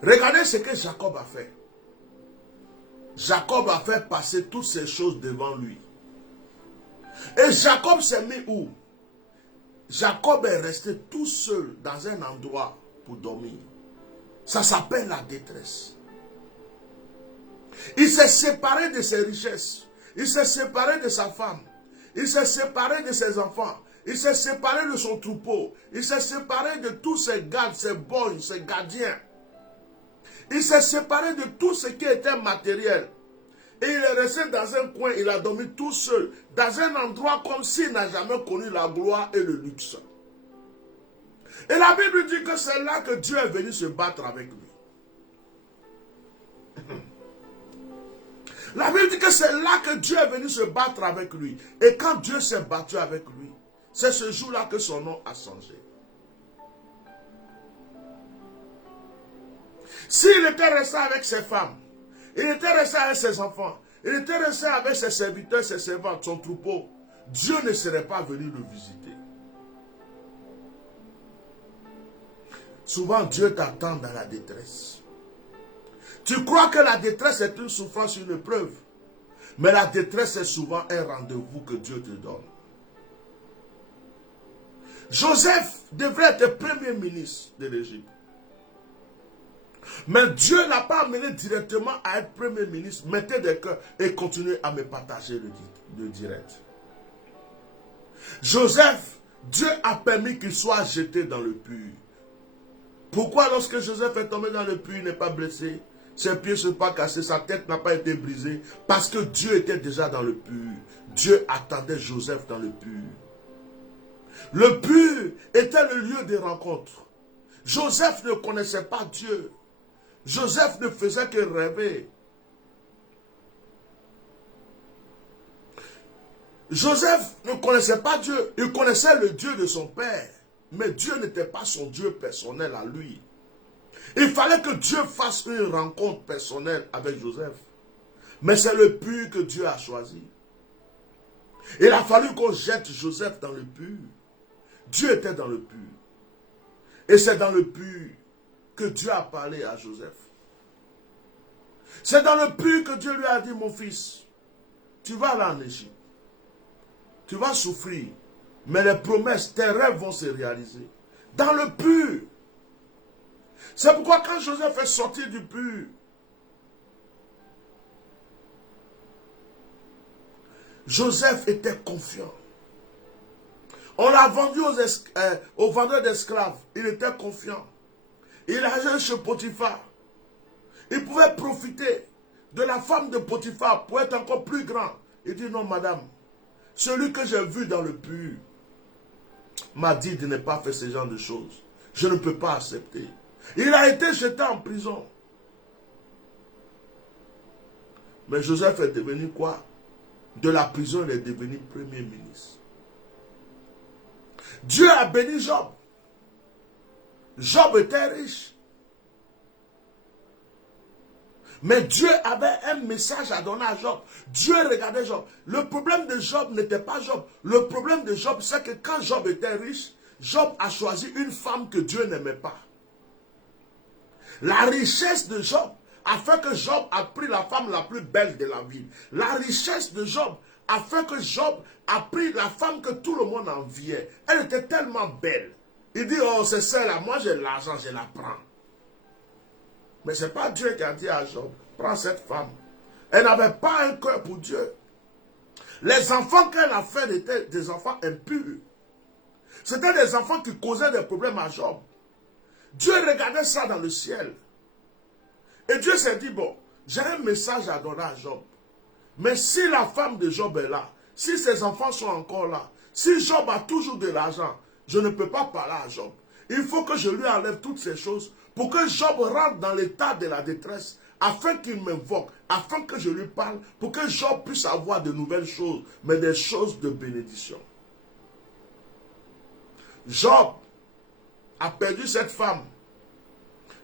Regardez ce que Jacob a fait. Jacob a fait passer toutes ces choses devant lui. Et Jacob s'est mis où? Jacob est resté tout seul dans un endroit pour dormir. Ça s'appelle la détresse. Il s'est séparé de ses richesses. Il s'est séparé de sa femme. Il s'est séparé de ses enfants. Il s'est séparé de son troupeau. Il s'est séparé de tous ses gardes, ses bonnes, ses gardiens. Il s'est séparé de tout ce qui était matériel. Et il est resté dans un coin, il a dormi tout seul, dans un endroit comme s'il n'a jamais connu la gloire et le luxe. Et la Bible dit que c'est là que Dieu est venu se battre avec lui. La Bible dit que c'est là que Dieu est venu se battre avec lui. Et quand Dieu s'est battu avec lui, c'est ce jour-là que son nom a changé. S'il était resté avec ses femmes, il était resté avec ses enfants, il était resté avec ses serviteurs, ses servantes, son troupeau, Dieu ne serait pas venu le visiter. Souvent, Dieu t'attend dans la détresse. Tu crois que la détresse est une souffrance, une épreuve. Mais la détresse est souvent un rendez-vous que Dieu te donne. Joseph devrait être premier ministre de l'Égypte. Mais Dieu n'a pas amené directement à être premier ministre. Mettez des cœurs et continuez à me partager le direct. Joseph, Dieu a permis qu'il soit jeté dans le puits. Pourquoi lorsque Joseph est tombé dans le puits, il n'est pas blessé? Ses pieds ne sont pas cassés, sa tête n'a pas été brisée. Parce que Dieu était déjà dans le puits. Dieu attendait Joseph dans le puits. Le puits était le lieu de rencontre. Joseph ne connaissait pas Dieu. Joseph ne faisait que rêver. Joseph ne connaissait pas Dieu. Il connaissait le Dieu de son père. Mais Dieu n'était pas son Dieu personnel à lui. Il fallait que Dieu fasse une rencontre personnelle avec Joseph. Mais c'est le puits que Dieu a choisi. Il a fallu qu'on jette Joseph dans le puits. Dieu était dans le puits. Et c'est dans le puits que Dieu a parlé à Joseph. C'est dans le puits que Dieu lui a dit, mon fils, tu vas aller en Égypte. Tu vas souffrir. Mais les promesses, tes rêves vont se réaliser. Dans le pur. C'est pourquoi quand Joseph est sorti du pur, Joseph était confiant. On l'a vendu aux vendeurs d'esclaves. Il était confiant. Il allait chez Potiphar. Il pouvait profiter de la femme de Potiphar pour être encore plus grand. Il dit non madame, celui que j'ai vu dans le pur m'a dit de ne pas faire ce genre de choses. Je ne peux pas accepter. Il a été jeté en prison. Mais Joseph est devenu quoi? De la prison, il est devenu premier ministre. Dieu a béni Job. Job était riche. Mais Dieu avait un message à donner à Job. Dieu regardait Job. Le problème de Job n'était pas Job. Le problème de Job, c'est que quand Job était riche, Job a choisi une femme que Dieu n'aimait pas. La richesse de Job a fait que Job a pris la femme la plus belle de la ville. La richesse de Job a fait que Job a pris la femme que tout le monde enviait. Elle était tellement belle. Il dit, oh c'est celle-là, moi j'ai l'argent, je la prends. Mais ce n'est pas Dieu qui a dit à Job, prends cette femme. Elle n'avait pas un cœur pour Dieu. Les enfants qu'elle a fait étaient des enfants impurs. C'était des enfants qui causaient des problèmes à Job. Dieu regardait ça dans le ciel. Et Dieu s'est dit, bon, j'ai un message à donner à Job. Mais si la femme de Job est là, si ses enfants sont encore là, si Job a toujours de l'argent, je ne peux pas parler à Job. Il faut que je lui enlève toutes ces choses pour que Job rentre dans l'état de la détresse, afin qu'il m'invoque, afin que je lui parle, pour que Job puisse avoir de nouvelles choses, mais des choses de bénédiction. Job a perdu cette femme.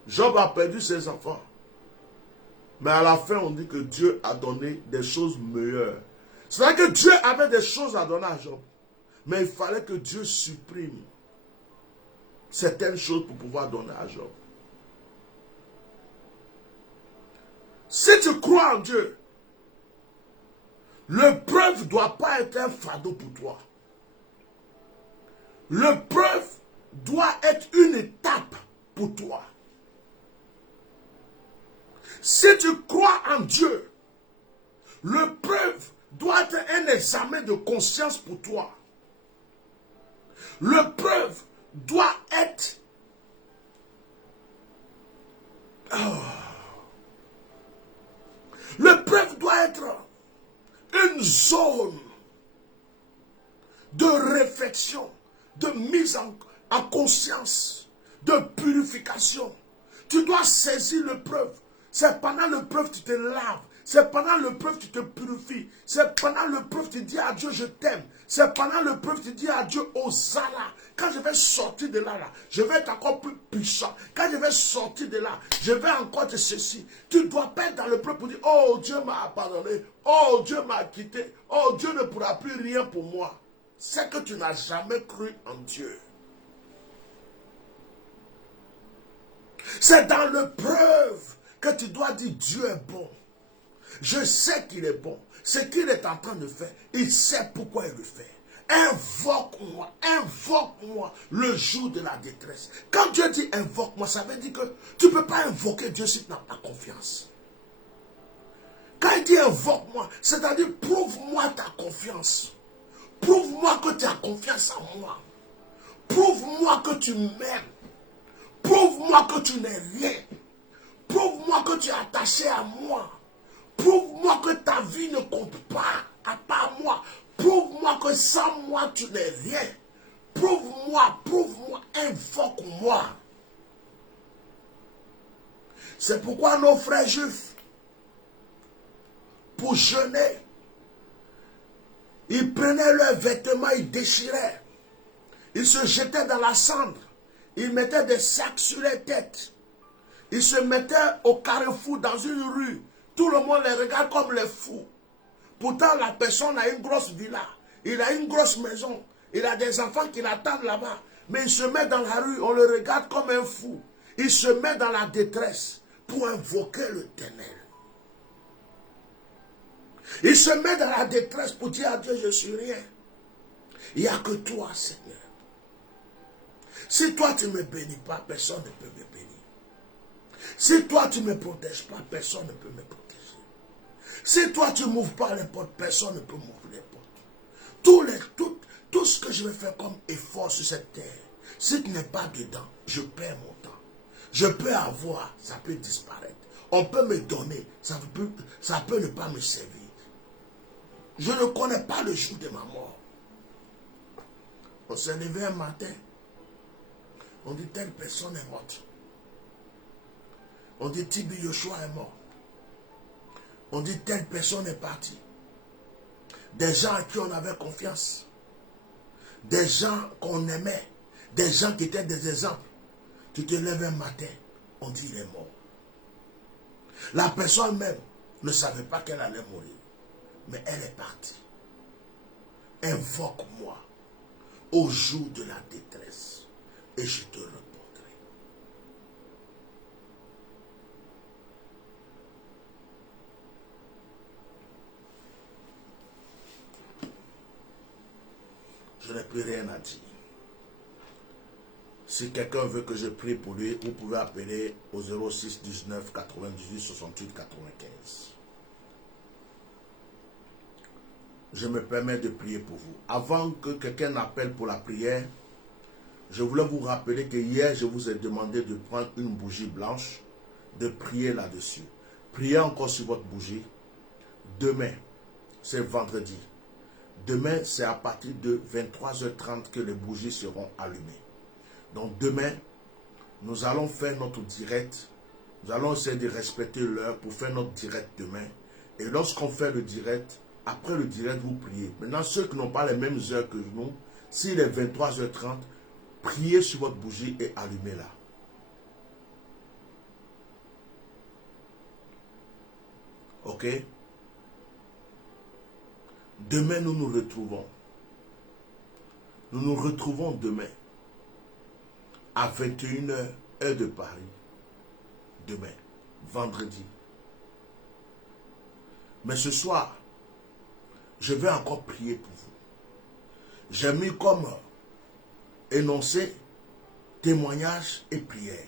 Job a perdu ses enfants. Mais à la fin, on dit que Dieu a donné des choses meilleures. C'est-à-dire que Dieu avait des choses à donner à Job. Mais il fallait que Dieu supprime certaines choses pour pouvoir donner à Job. Si tu crois en Dieu, l'épreuve ne doit pas être un fardeau pour toi. L'épreuve doit être une étape pour toi. Si tu crois en Dieu, l'épreuve doit être un examen de conscience pour toi. L'épreuve doit être... L'épreuve doit être une zone de réflexion, de mise en conscience, de purification. Tu dois saisir l'épreuve. C'est pendant l'épreuve que tu te laves. C'est pendant l'épreuve que tu te purifies. C'est pendant l'épreuve que tu dis à Dieu, je t'aime. C'est pendant l'épreuve que tu dis à Dieu, Hosanna. Quand je vais sortir de là, je vais être encore plus puissant. Quand je vais sortir de là, je vais encore te ceci. Tu ne dois pas être dans l'épreuve pour dire, oh Dieu m'a pardonné. Oh Dieu m'a quitté. Oh Dieu ne pourra plus rien pour moi. C'est que tu n'as jamais cru en Dieu. C'est dans l'épreuve que tu dois dire, Dieu est bon. Je sais qu'il est bon. Ce qu'il est en train de faire, il sait pourquoi il le fait. Invoque-moi le jour de la détresse. Quand Dieu dit invoque-moi, ça veut dire que tu ne peux pas invoquer Dieu si tu n'as pas confiance. Quand il dit invoque-moi, c'est-à-dire prouve-moi ta confiance. Prouve-moi que tu as confiance en moi. Prouve-moi que tu m'aimes. Prouve-moi que tu n'es rien. Prouve-moi que tu es attaché à moi. Prouve-moi que ta vie ne compte pas à part moi. Prouve-moi que sans moi tu n'es rien. Prouve-moi, invoque-moi. C'est pourquoi nos frères juifs, pour jeûner, ils prenaient leurs vêtements, ils déchiraient. Ils se jetaient dans la cendre. Ils mettaient des sacs sur les têtes. Ils se mettaient au carrefour dans une rue. Tout le monde les regarde comme les fous. Pourtant, la personne a une grosse villa. Il a une grosse maison. Il a des enfants qui l'attendent là-bas. Mais il se met dans la rue, on le regarde comme un fou. Il se met dans la détresse pour invoquer l'Éternel. Il se met dans la détresse pour dire à Dieu, je suis rien. Il n'y a que toi, Seigneur. Si toi, tu ne me bénis pas, personne ne peut me bénir. Si toi, tu ne me protèges pas, personne ne peut me protéger. Si toi, tu ne m'ouvres pas les portes, personne ne peut m'ouvrir les portes. Tout ce que je vais faire comme effort sur cette terre, si tu n'es pas dedans, je perds mon temps. Je peux avoir, ça peut disparaître. On peut me donner, ça peut ne pas me servir. Je ne connais pas le jour de ma mort. On s'est levé un matin, on dit telle personne est morte. On dit Tibi Yoshua est mort. On dit telle personne est partie. Des gens à qui on avait confiance. Des gens qu'on aimait. Des gens qui étaient des exemples. Tu te lèves un matin, on dit il est mort. La personne même ne savait pas qu'elle allait mourir. Mais elle est partie. Invoque-moi au jour de la détresse et je te répondrai. Je n'ai plus rien à dire. Si quelqu'un veut que je prie pour lui, vous pouvez appeler au 06 19 98 68 95. Je me permets de prier pour vous. Avant que quelqu'un n'appelle pour la prière, je voulais vous rappeler que hier, je vous ai demandé de prendre une bougie blanche, de prier là-dessus. Priez encore sur votre bougie. Demain, c'est vendredi. Demain, c'est à partir de 23h30 que les bougies seront allumées. Donc demain, nous allons faire notre direct. Nous allons essayer de respecter l'heure pour faire notre direct demain. Et lorsqu'on fait le direct, après le direct, vous priez. Maintenant, ceux qui n'ont pas les mêmes heures que nous, s'il est 23h30, priez sur votre bougie et allumez-la. Ok? Demain, nous nous retrouvons. Nous nous retrouvons demain à 21h, heure de Paris. Demain, vendredi. Mais ce soir, je vais encore prier pour vous. J'ai mis comme énoncé témoignage et prière.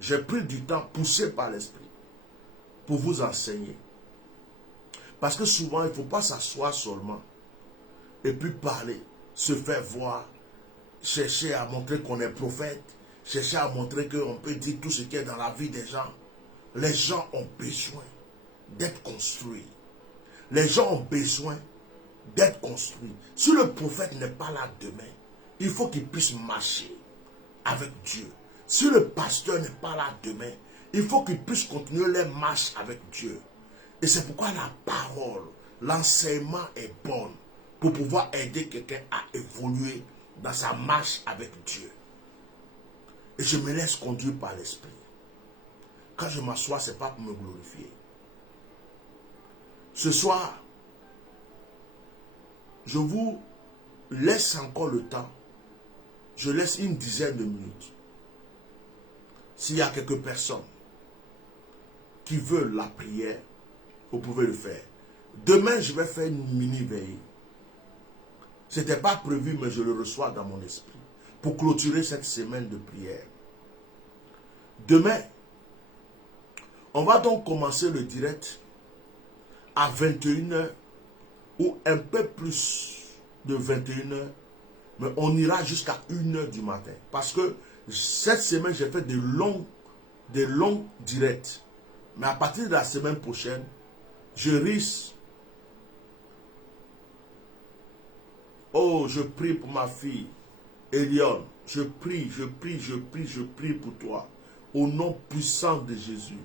J'ai pris du temps poussé par l'esprit pour vous enseigner. Parce que souvent, il ne faut pas s'asseoir seulement et puis parler, se faire voir, chercher à montrer qu'on est prophète, chercher à montrer qu'on peut dire tout ce qui est dans la vie des gens. Les gens ont besoin d'être construits. Les gens ont besoin d'être construits. Si le prophète n'est pas là demain, il faut qu'il puisse marcher avec Dieu. Si le pasteur n'est pas là demain, il faut qu'il puisse continuer les marches avec Dieu. Et c'est pourquoi la parole, l'enseignement est bon pour pouvoir aider quelqu'un à évoluer dans sa marche avec Dieu. Et je me laisse conduire par l'esprit. Quand je m'assois, ce n'est pas pour me glorifier. Ce soir, je vous laisse encore le temps. Je laisse une dizaine de minutes. S'il y a quelques personnes qui veulent la prière, vous pouvez le faire. Demain, je vais faire une mini-veillée. Ce n'était pas prévu, mais je le reçois dans mon esprit. Pour clôturer cette semaine de prière. Demain, on va donc commencer le direct à 21h ou un peu plus de 21h. Mais on ira jusqu'à 1h du matin. Parce que cette semaine, j'ai fait des longs directs. Mais à partir de la semaine prochaine, je risque. Oh, je prie pour ma fille, Elion. Je prie pour toi. Au nom puissant de Jésus.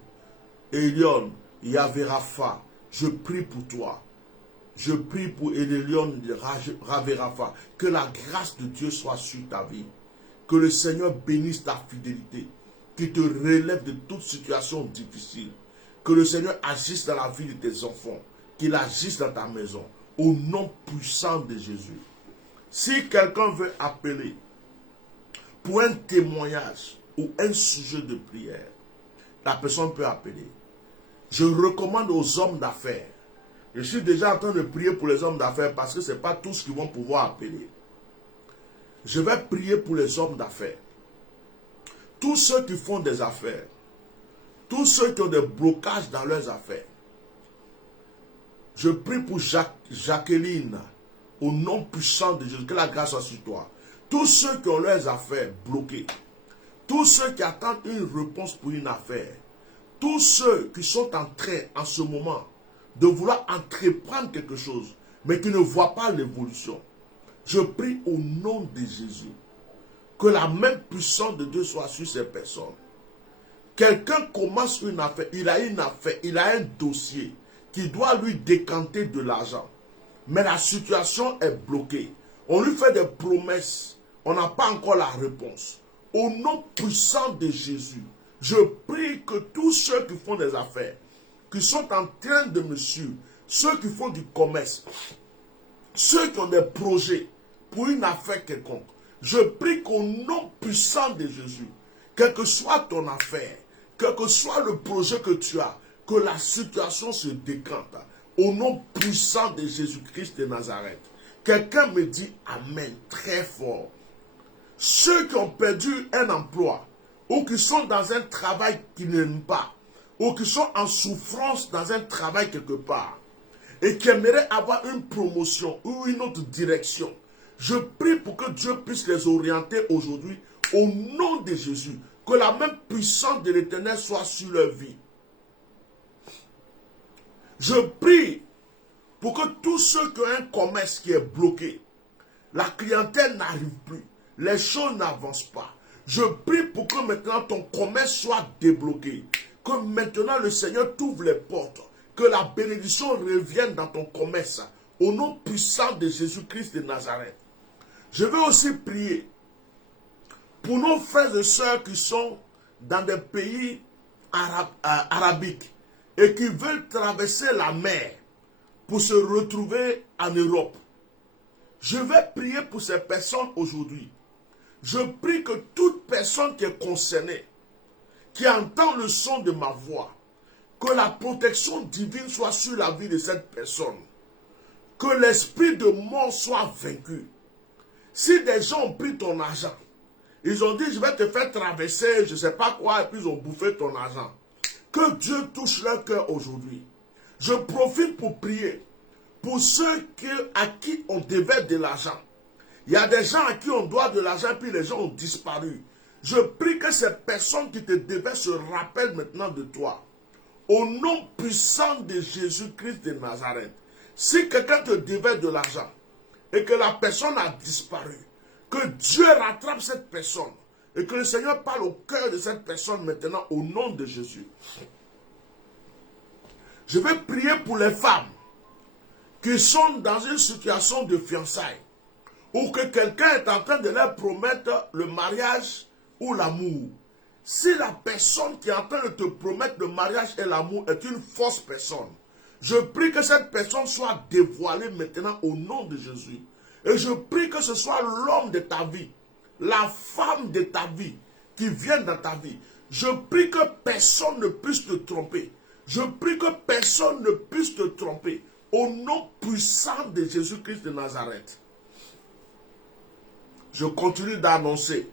Elion, Yahvé Rapha, je prie pour toi. Je prie pour Elion Yahvé Rapha. Que la grâce de Dieu soit sur ta vie. Que le Seigneur bénisse ta fidélité. Qu'il te relève de toute situation difficile. Que le Seigneur agisse dans la vie de tes enfants. Qu'il agisse dans ta maison. Au nom puissant de Jésus. Si quelqu'un veut appeler pour un témoignage ou un sujet de prière, la personne peut appeler. Je recommande aux hommes d'affaires Je suis déjà en train de prier pour les hommes d'affaires parce que ce n'est pas tous qui vont pouvoir appeler. Je vais prier pour les hommes d'affaires. Tous ceux qui font des affaires. Tous ceux qui ont des blocages dans leurs affaires. Je prie pour Jacqueline, au nom puissant de Jésus, que la grâce soit sur toi. Tous ceux qui ont leurs affaires bloquées. Tous ceux qui attendent une réponse pour une affaire. Tous ceux qui sont en train, en ce moment, de vouloir entreprendre quelque chose, mais qui ne voient pas l'évolution. Je prie au nom de Jésus, que la main puissante de Dieu soit sur ces personnes. Quelqu'un commence une affaire, il a un dossier qui doit lui décanter de l'argent. Mais la situation est bloquée. On lui fait des promesses, on n'a pas encore la réponse. Au nom puissant de Jésus, je prie que tous ceux qui font des affaires, qui sont en train de me suivre, ceux qui font du commerce, ceux qui ont des projets pour une affaire quelconque, je prie qu'au nom puissant de Jésus, quelle que soit ton affaire, quel que soit le projet que tu as, que la situation se décante. Au nom puissant de Jésus-Christ de Nazareth. Quelqu'un me dit Amen très fort. Ceux qui ont perdu un emploi, ou qui sont dans un travail qu'ils n'aiment pas, ou qui sont en souffrance dans un travail quelque part, et qui aimeraient avoir une promotion ou une autre direction, je prie pour que Dieu puisse les orienter aujourd'hui au nom de Jésus. Que la même puissance de l'Éternel soit sur leur vie. Je prie pour que tous ceux qui ont un commerce qui est bloqué, la clientèle n'arrive plus, les choses n'avancent pas. Je prie pour que maintenant ton commerce soit débloqué. Que maintenant le Seigneur t'ouvre les portes. Que la bénédiction revienne dans ton commerce. Au nom puissant de Jésus-Christ de Nazareth. Je vais aussi prier pour nos frères et sœurs qui sont dans des pays arabiques et qui veulent traverser la mer pour se retrouver en Europe. Je vais prier pour ces personnes aujourd'hui. Je prie que toute personne qui est concernée, qui entend le son de ma voix, que la protection divine soit sur la vie de cette personne. Que l'esprit de mort soit vaincu. Si des gens ont pris ton argent, ils ont dit je vais te faire traverser je ne sais pas quoi et puis ils ont bouffé ton argent. Que Dieu touche leur cœur aujourd'hui. Je profite pour prier pour ceux à qui on devait de l'argent. Il y a des gens à qui on doit de l'argent puis les gens ont disparu. Je prie que ces personnes qui te devaient se rappellent maintenant de toi. Au nom puissant de Jésus-Christ de Nazareth. Si quelqu'un te devait de l'argent et que la personne a disparu, que Dieu rattrape cette personne et que le Seigneur parle au cœur de cette personne maintenant au nom de Jésus. Je vais prier pour les femmes qui sont dans une situation de fiançailles ou que quelqu'un est en train de leur promettre le mariage ou l'amour. Si la personne qui est en train de te promettre le mariage et l'amour est une fausse personne, je prie que cette personne soit dévoilée maintenant au nom de Jésus. Et je prie que ce soit l'homme de ta vie, la femme de ta vie qui vienne dans ta vie. Je prie que personne ne puisse te tromper. Je prie que personne ne puisse te tromper. Au nom puissant de Jésus-Christ de Nazareth. Je continue d'annoncer.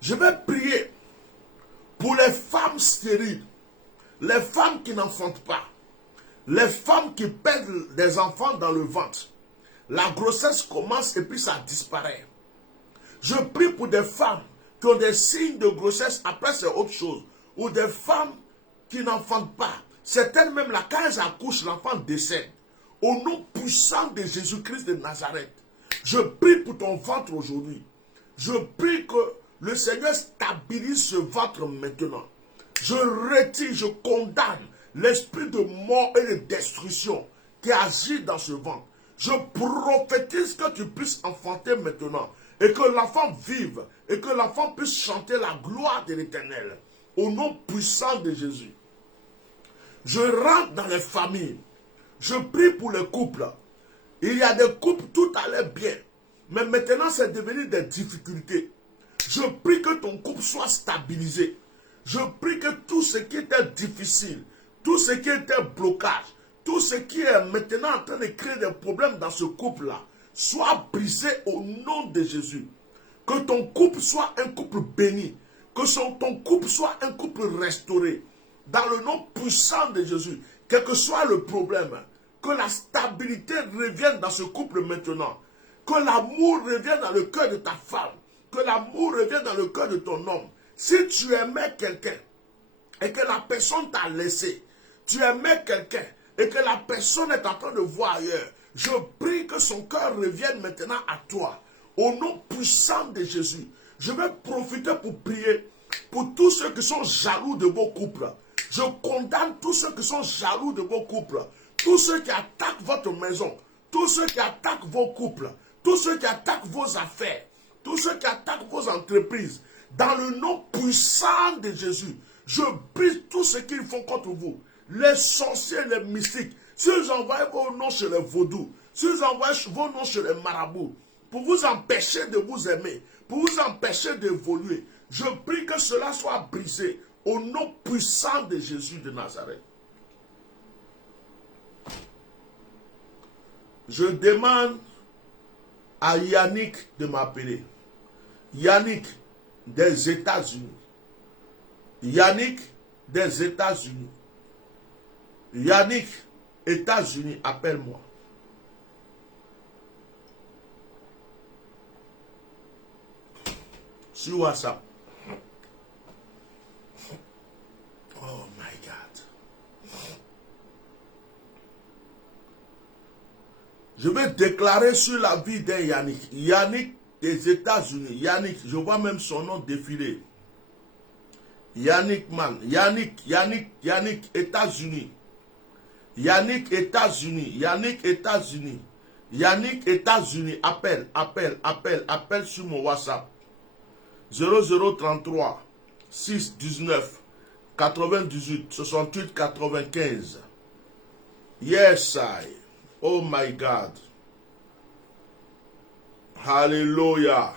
Je vais prier pour les femmes stériles, les femmes qui n'enfantent pas, les femmes qui perdent des enfants dans le ventre. La grossesse commence et puis ça disparaît. Je prie pour des femmes qui ont des signes de grossesse, après c'est autre chose. Ou des femmes qui n'enfantent pas. Certaines même là, quand elles accouchent, l'enfant décède. Au nom puissant de Jésus-Christ de Nazareth, je prie pour ton ventre aujourd'hui. Je prie que le Seigneur stabilise ce ventre maintenant. Je retire, je condamne l'esprit de mort et de destruction qui agit dans ce ventre. Je prophétise que tu puisses enfanter maintenant et que l'enfant vive et que l'enfant puisse chanter la gloire de l'Éternel au nom puissant de Jésus. Je rentre dans les familles. Je prie pour les couples. Il y a des couples, tout allait bien. Mais maintenant, c'est devenu des difficultés. Je prie que ton couple soit stabilisé. Je prie que tout ce qui était difficile, tout ce qui était blocage, tout ce qui est maintenant en train de créer des problèmes dans ce couple-là soit brisé au nom de Jésus. Que ton couple soit un couple béni. Que ton couple soit un couple restauré. Dans le nom puissant de Jésus. Quel que soit le problème. Que la stabilité revienne dans ce couple maintenant. Que l'amour revienne dans le cœur de ta femme. Que l'amour revienne dans le cœur de ton homme. Si tu aimais quelqu'un et que la personne t'a laissé, tu aimais quelqu'un et que la personne est en train de voir ailleurs, je prie que son cœur revienne maintenant à toi. Au nom puissant de Jésus, je vais profiter pour prier pour tous ceux qui sont jaloux de vos couples. Je condamne tous ceux qui sont jaloux de vos couples. Tous ceux qui attaquent votre maison. Tous ceux qui attaquent vos couples. Tous ceux qui attaquent vos affaires. Tous ceux qui attaquent vos entreprises. Dans le nom puissant de Jésus, je brise tout ce qu'ils font contre vous. Les sorciers, les mystiques. S'ils envoient vos noms chez les vaudous. S'ils envoient vos noms chez les marabouts. Pour vous empêcher de vous aimer. Pour vous empêcher d'évoluer. Je prie que cela soit brisé. Au nom puissant de Jésus de Nazareth. Je demande à Yannick de m'appeler. Yannick des États-Unis. Yannick des États-Unis. Yannick, États-Unis, appelle-moi. Sur WhatsApp. Oh my God. Je vais déclarer sur la vie d'un Yannick. Yannick des États-Unis. Yannick, je vois même son nom défiler. Yannick man. Yannick, États-Unis. Yannick, États-Unis. Yannick, États-Unis. Yannick, États-Unis. Appelle sur mon WhatsApp. 0033 6 19 98 68 95. Yes, I. Oh my God. Hallelujah.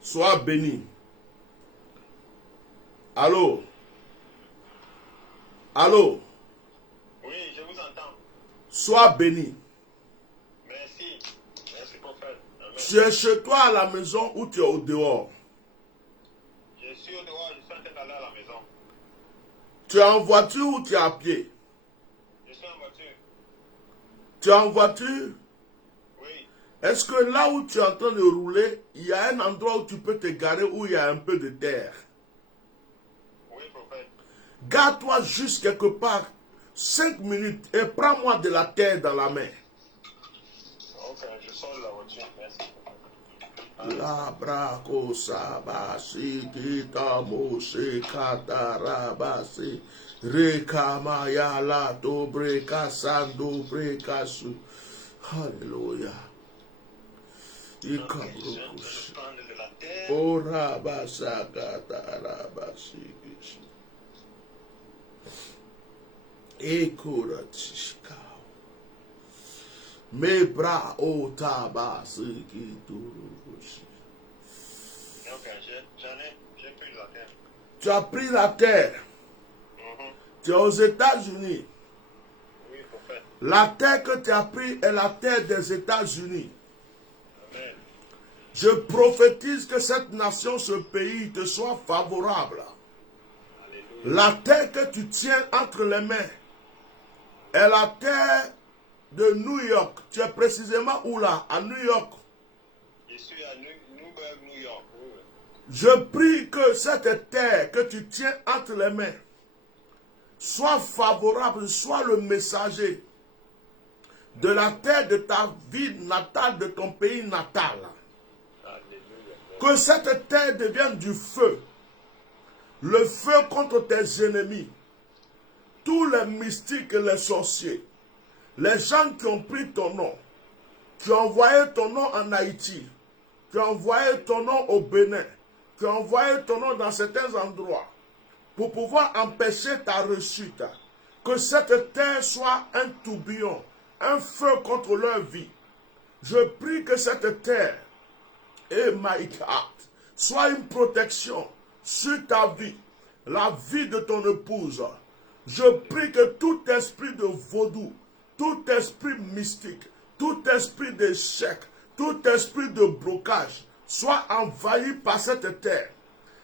Sois béni. Allô? Allô? Oui, je vous entends. Sois béni. Merci. Merci, prophète. Amen. Tu es chez toi à la maison ou tu es au dehors? Je suis au dehors, je suis en train d'aller à la maison. Tu es en voiture ou tu es à pied? Je suis en voiture. Tu es en voiture? Oui. Est-ce que là où tu es en train de rouler, il y a un endroit où tu peux te garer où il y a un peu de terre? Oui, prophète. Garde-toi juste quelque part 5 minutes et prends-moi de la terre dans la main. Ok, je sors de la voiture. Merci. La braco sabasi kita mose katarabasi rekamaya la to breka sando breka su. Hallelujah. Je prends de la terre. Ora basa katarabasi. Ekura tishka. Mes bras au tabac, ce qui touche. Ok, j'ai pris la terre. Tu as pris la terre. Tu es aux États-Unis. Oui, prophète. La terre que tu as pris est la terre des États-Unis. Amen. Je prophétise que cette nation, ce pays te soit favorable. Alléluia. La terre que tu tiens entre les mains est la terre de New York. Tu es précisément où là? À New York. Je suis à New York. Oui. Je prie que cette terre que tu tiens entre les mains soit favorable, soit le messager de la terre de ta ville natale, de ton pays natal. Alléluia. Que cette terre devienne du feu. Le feu contre tes ennemis. Tous les mystiques et les sorciers. Les gens qui ont pris ton nom. Tu as envoyé ton nom en Haïti. Tu as envoyé ton nom au Bénin. Tu as envoyé ton nom dans certains endroits. Pour pouvoir empêcher ta réussite. Que cette terre soit un tourbillon. Un feu contre leur vie. Je prie que cette terre, et my God, soit une protection sur ta vie. La vie de ton épouse. Je prie que tout esprit de vaudou tout esprit mystique, tout esprit d'échec, tout esprit de blocage soit envahi par cette terre.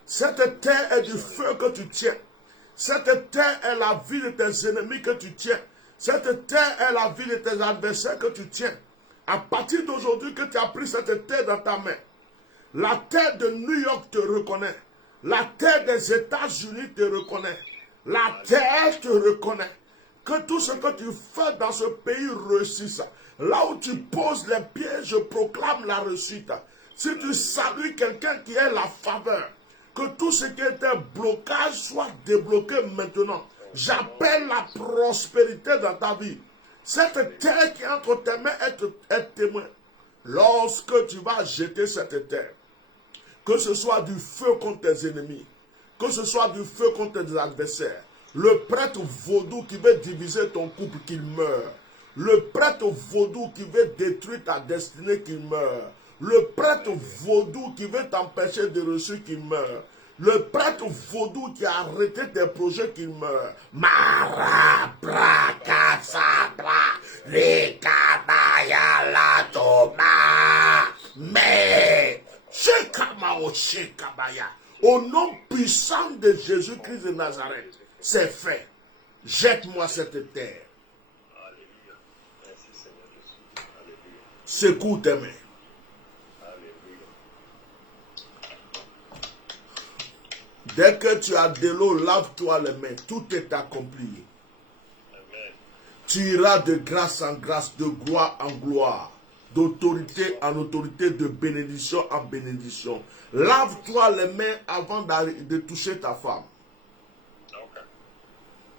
Cette terre est du feu que tu tiens. Cette terre est la vie de tes ennemis que tu tiens. Cette terre est la vie de tes adversaires que tu tiens. À partir d'aujourd'hui que tu as pris cette terre dans ta main, la terre de New York te reconnaît. La terre des États-Unis te reconnaît. La terre te reconnaît. Que tout ce que tu fais dans ce pays réussisse. Là où tu poses les pieds, je proclame la réussite. Si tu salues quelqu'un qui est la faveur, que tout ce qui était blocage soit débloqué maintenant. J'appelle la prospérité dans ta vie. Cette terre qui est entre tes mains est témoin. Lorsque tu vas jeter cette terre, que ce soit du feu contre tes ennemis, que ce soit du feu contre tes adversaires, le prêtre vaudou qui veut diviser ton couple, qu'il meure. Le prêtre vaudou qui veut détruire ta destinée, qu'il meure. Le prêtre vaudou qui veut t'empêcher de réussir, qu'il meure. Le prêtre vaudou qui a arrêté tes projets, qu'il meure. Mara, bra, kasa, bra, rekabaya, la, toma, mais, shekama, shekabaya. Au nom puissant de Jésus-Christ de Nazareth, c'est fait. Jette-moi cette terre. Alléluia. Merci Seigneur Jésus. Alléluia. Secoue tes mains. Alléluia. Dès que tu as de l'eau, lave-toi les mains. Tout est accompli. Amen. Tu iras de grâce en grâce, de gloire en gloire, d'autorité en autorité, de bénédiction en bénédiction. Lave-toi les mains avant de toucher ta femme. Ok.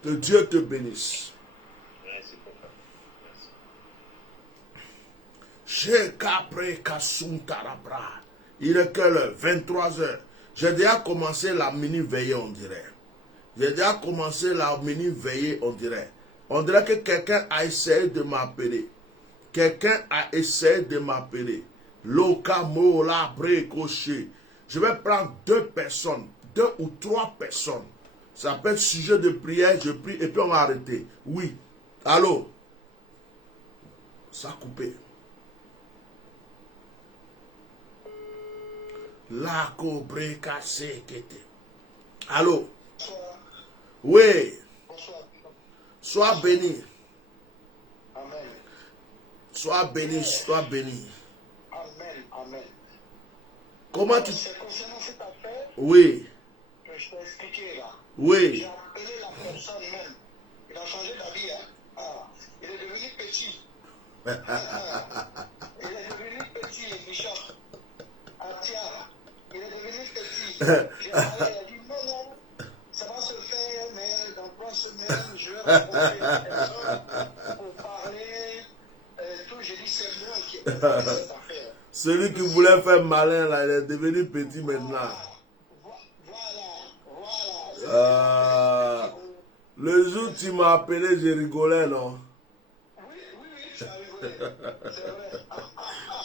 Que Dieu te bénisse. Merci papa. Merci. Il est quelle heure? 23 heures. J'ai déjà commencé la mini veillée, on dirait. J'ai déjà commencé la mini veillée, on dirait. On dirait que quelqu'un a essayé de m'appeler. Quelqu'un a essayé de m'appeler. Lokamo la brekoché. Je vais prendre 2 personnes, 2 ou 3 personnes. Ça peut être sujet de prière, je prie et puis on va arrêter. Oui. Allô? Ça a coupé. La cobre cassé qui était. Allô? Bonsoir. Oui. Bonsoir. Sois béni. Amen. Sois béni, sois béni. Amen. Amen. Comment tu... C'est concernant cette affaire Oui. que je t'ai expliqué là. Oui. J'ai appelé la personne même. Il a changé d'avis. Hein? Ah, il est devenu petit. Il est devenu petit, Bishop. Atia. Il est devenu petit. J'ai parlé, il a dit non, non. Ça va se faire, mais dans 3 semaines, je vais rencontrer une personne pour parler. Tout, j'ai dit c'est moi qui ai fait cette affaire. Celui qui voulait faire malin, là, il est devenu petit maintenant. Voilà. Le jour où tu m'as appelé, j'ai rigolé, non? Oui, tu as rigolé. C'est vrai.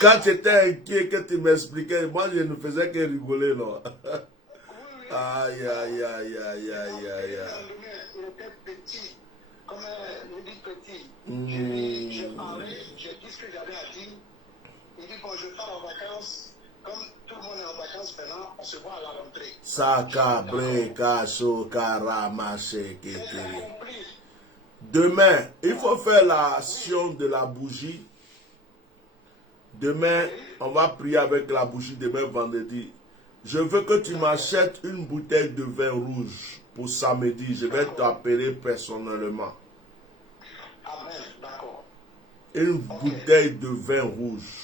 Quand tu étais inquiet, que tu m'expliquais, moi je ne faisais que rigoler, non? Aïe, aïe, aïe, aïe, aïe, aïe. Il était petit, comme il dit petit. Mm. J'ai parlé, j'ai dit ce que j'avais à dire. Il dit, bon, je pars en vacances. Comme tout le monde est en vacances maintenant, on se voit à la rentrée. Sakabre, kaso, karamache, J'ai keteri. compris. Demain, il faut faire l'action de la bougie. Demain, on va prier avec la bougie demain vendredi. Je veux que tu m'achètes une bouteille de vin rouge pour samedi. Je vais t'appeler personnellement. Amen, d'accord. Une bouteille de vin rouge.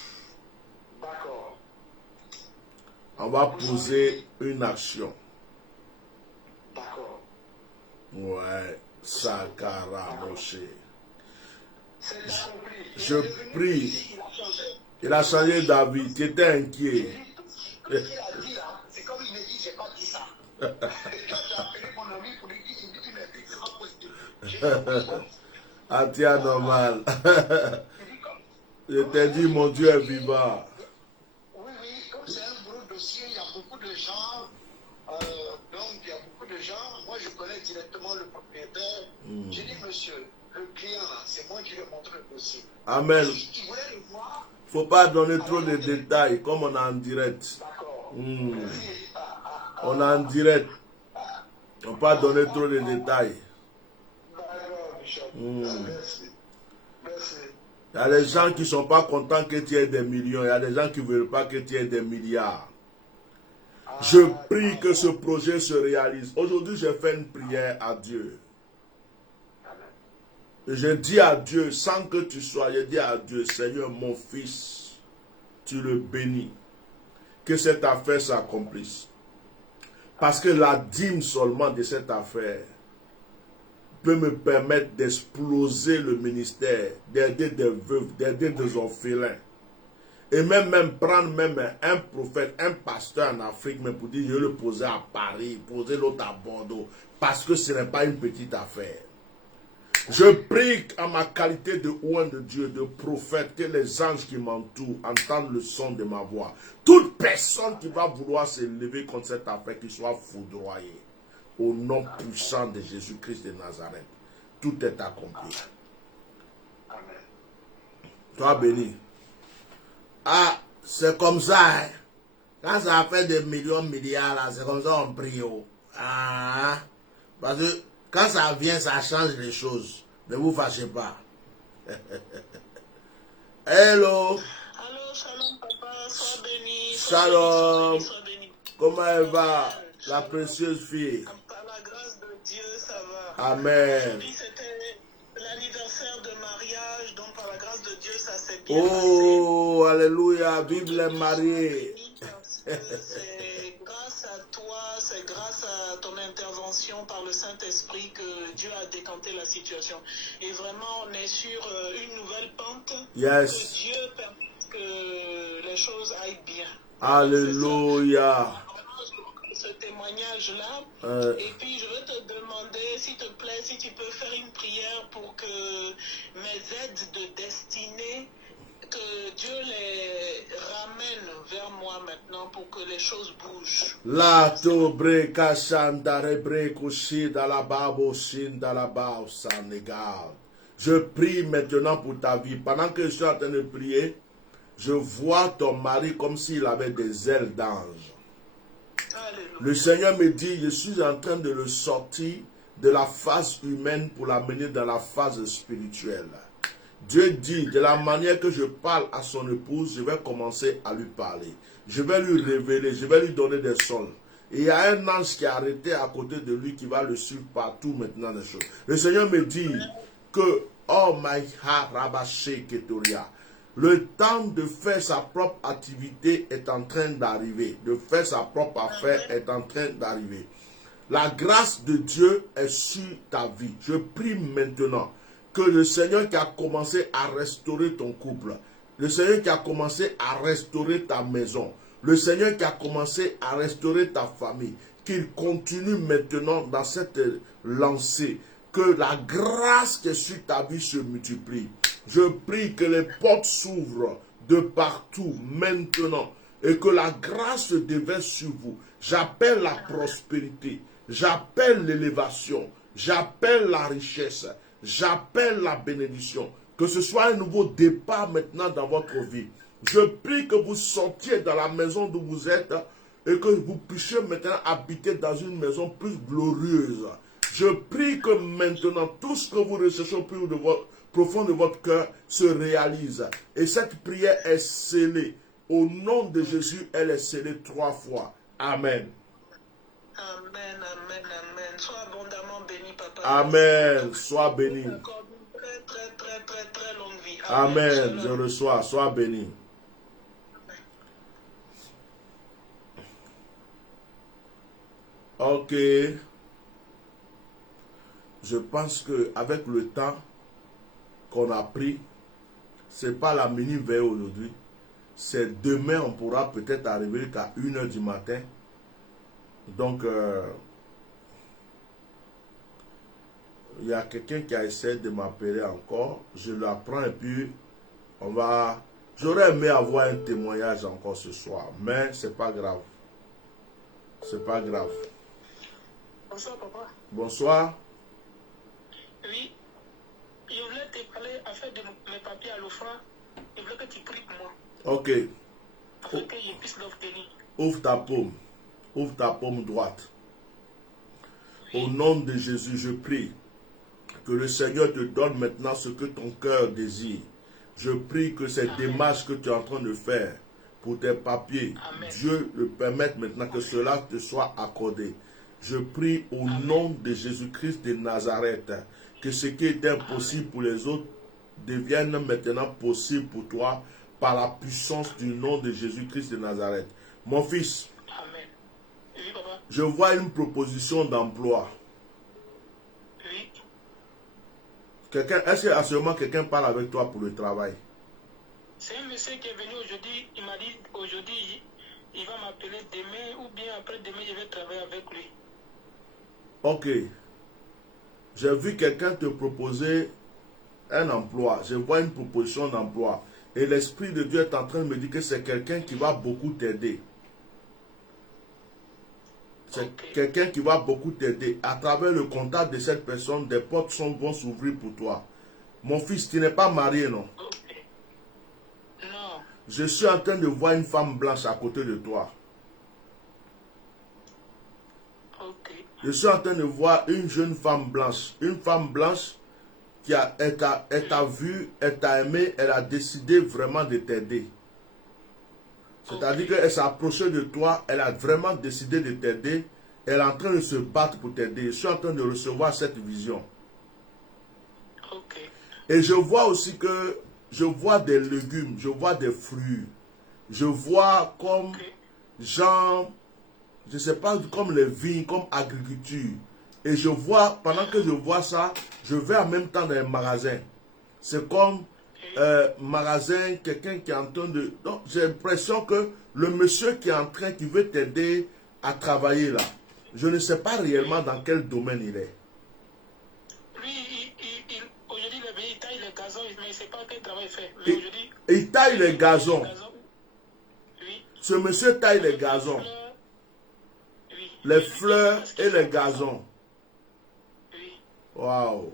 D'accord. On va poser une action. D'accord. Ouais, Sakara Moshe. C'est déjà compris. Je prie. Il a changé. Il a changé d'avis. Tu étais inquiet. J'ai dit, tout ce qu'il a dit là, c'est comme il me dit, j'ai pas dit ça. Et quand j'ai appelé mon ami pour lui dire, il dit qu'il est extrêmement positif. J'ai dit, Ah, tiens, normal. il dit comme. Je t'ai dit, mon Dieu est vivant. Oui, comme c'est un gros dossier, il y a beaucoup de gens. Donc, il y a beaucoup de gens. Moi, je connais directement le propriétaire. J'ai dit, monsieur, le client là, c'est moi qui lui ai montré le dossier. Amen. Il voulait le voir. Faut pas donner trop de détails, comme on est en direct. D'accord. Merci. On est en direct. On ne peut pas donner trop de détails. D'accord, Bishop. Merci. Merci. Il y a des gens qui ne sont pas contents que tu aies des millions. Il y a des gens qui ne veulent pas que tu aies des milliards. Je prie que ce projet se réalise. Aujourd'hui, j'ai fait une prière à Dieu. Je dis à Dieu, sans que tu sois, je dis à Dieu, Seigneur, mon fils, tu le bénis. Que cette affaire s'accomplisse. Parce que la dîme seulement de cette affaire peut me permettre d'exploser le ministère, d'aider des veuves, d'aider des orphelins. Et même prendre un prophète, un pasteur en Afrique, même pour dire, je vais le poser à Paris, poser l'autre à Bordeaux, parce que ce n'est pas une petite affaire. Je prie en ma qualité de oint de Dieu, de prophète, que les anges qui m'entourent entendent le son de ma voix. Toute personne qui va vouloir se lever contre cette affaire, qu'il soit foudroyé. Au nom puissant de Jésus-Christ de Nazareth. Tout est accompli. Amen. Toi béni. Ah, c'est comme ça. Hein? Quand ça fait des millions, milliards, là, c'est comme ça on prie. Oh. Ah, parce que quand ça vient, ça change les choses. Ne vous fâchez pas. Hello. Allô, shalom papa, sois béni. Shalom. Sois béni. Comment elle va, la Shalom. précieuse fille? Par la grâce de Dieu, ça va. Amen. Aujourd'hui, c'était l'anniversaire de mariage, donc par la grâce de Dieu, ça s'est bien Oh, alléluia, passé. vive les mariés. C'est grâce à toi, c'est grâce à ton intervention par le Saint-Esprit que Dieu a décanté la situation. Et vraiment, on est sur une nouvelle pente. Yes. Que Dieu permette que les choses aillent bien. Alléluia. Ce témoignage-là. Et puis, je veux te demander, s'il te plaît, si tu peux faire une prière pour que mes aides de destinée, que Dieu les ramène vers moi maintenant pour que les choses bougent. La tobre kashandare brekushi dalababo shin dalabao sanegal. Je prie maintenant pour ta vie. Pendant que je suis en train de prier, je vois ton mari comme s'il avait des ailes d'ange. Le Seigneur me dit, je suis en train de le sortir de la phase humaine pour l'amener dans la phase spirituelle. Dieu dit, de la manière que je parle à son épouse, je vais commencer à lui parler. Je vais lui révéler, je vais lui donner des sons. Et il y a un ange qui est arrêté à côté de lui qui va le suivre partout maintenant des choses. Le Seigneur me dit que, oh my Rabaché Ketoria, le temps de faire sa propre activité est en train d'arriver. De faire sa propre affaire est en train d'arriver. La grâce de Dieu est sur ta vie. Je prie maintenant que le Seigneur qui a commencé à restaurer ton couple, le Seigneur qui a commencé à restaurer ta maison, le Seigneur qui a commencé à restaurer ta famille, qu'il continue maintenant dans cette lancée, que la grâce qui est sur ta vie se multiplie. Je prie que les portes s'ouvrent de partout maintenant et que la grâce se déverse sur vous. J'appelle la prospérité, j'appelle l'élévation, j'appelle la richesse, j'appelle la bénédiction. Que ce soit un nouveau départ maintenant dans votre vie. Je prie que vous sortiez dans la maison d'où vous êtes et que vous puissiez maintenant habiter dans une maison plus glorieuse. Je prie que maintenant tout ce que vous recherchez au plus profond de votre cœur se réalise. Et cette prière est scellée. Au nom de Jésus, elle est scellée 3 fois. Amen. Amen, amen, amen. Sois abondamment béni, papa. Amen. Sois béni. Encore une très longue vie. Amen. Je reçois. Sois béni. Ok. Je pense que avec le temps qu'on a pris, c'est pas la mini-veille aujourd'hui. C'est demain, on pourra peut-être arriver qu'à 1h du matin. Donc, il y a quelqu'un qui a essayé de m'appeler encore. Je l'apprends et puis on va... J'aurais aimé avoir un témoignage encore ce soir, mais c'est pas grave. C'est pas grave. Bonsoir, papa. Bonsoir. Oui. je voulais te parler à faire de mes papiers à l'OFRA. Je voulais que tu pries pour moi. Ok. Afin que je puisse l'obtenir. Ouvre ta paume. Ouvre ta paume droite. Au nom de Jésus, je prie que le Seigneur te donne maintenant ce que ton cœur désire. Je prie que cette démarche que tu es en train de faire pour tes papiers, Dieu le permette maintenant que cela te soit accordé. Je prie au nom de Jésus-Christ de Nazareth que ce qui est impossible pour les autres devienne maintenant possible pour toi par la puissance du nom de Jésus-Christ de Nazareth. Mon fils, Amen. Oui, papa. je vois une proposition d'emploi. Oui. Est-ce qu'actuellement quelqu'un parle avec toi pour le travail? C'est un monsieur qui est venu aujourd'hui. Il m'a dit aujourd'hui, il va m'appeler demain ou bien après-demain, je vais travailler avec lui. Ok. J'ai vu quelqu'un te proposer un emploi. Je vois une proposition d'emploi. Et l'Esprit de Dieu est en train de me dire que c'est quelqu'un qui va beaucoup t'aider. C'est quelqu'un qui va beaucoup t'aider. À travers le contact de cette personne, des portes vont s'ouvrir pour toi. Mon fils, tu n'es pas marié, non? Okay. Non. Je suis en train de voir une femme blanche à côté de toi. Okay. Je suis en train de voir une jeune femme blanche. Une femme blanche qui elle t'a vu, elle t'a aimé, elle a décidé vraiment de t'aider. C'est-à-dire qu'elle s'est approchée de toi, elle a vraiment décidé de t'aider. Elle est en train de se battre pour t'aider. Je suis en train de recevoir cette vision. Okay. Et je vois aussi que je vois des légumes, je vois des fruits. Je vois comme genre, je ne sais pas, comme les vignes, comme agriculture. Et je vois, pendant que je vois ça, je vais en même temps dans un magasin. C'est comme magasin, quelqu'un qui est en train de... Donc, j'ai l'impression que le monsieur qui est en train, qui veut t'aider à travailler là, je ne sais pas réellement dans quel domaine il est. Lui, aujourd'hui, il taille les gazons, mais il ne sait pas quel travail il fait. Mais aujourd'hui... Il taille les gazons. Oui. Ce monsieur taille les gazons. Oui. Les fleurs et les gazons. Oui. Waouh.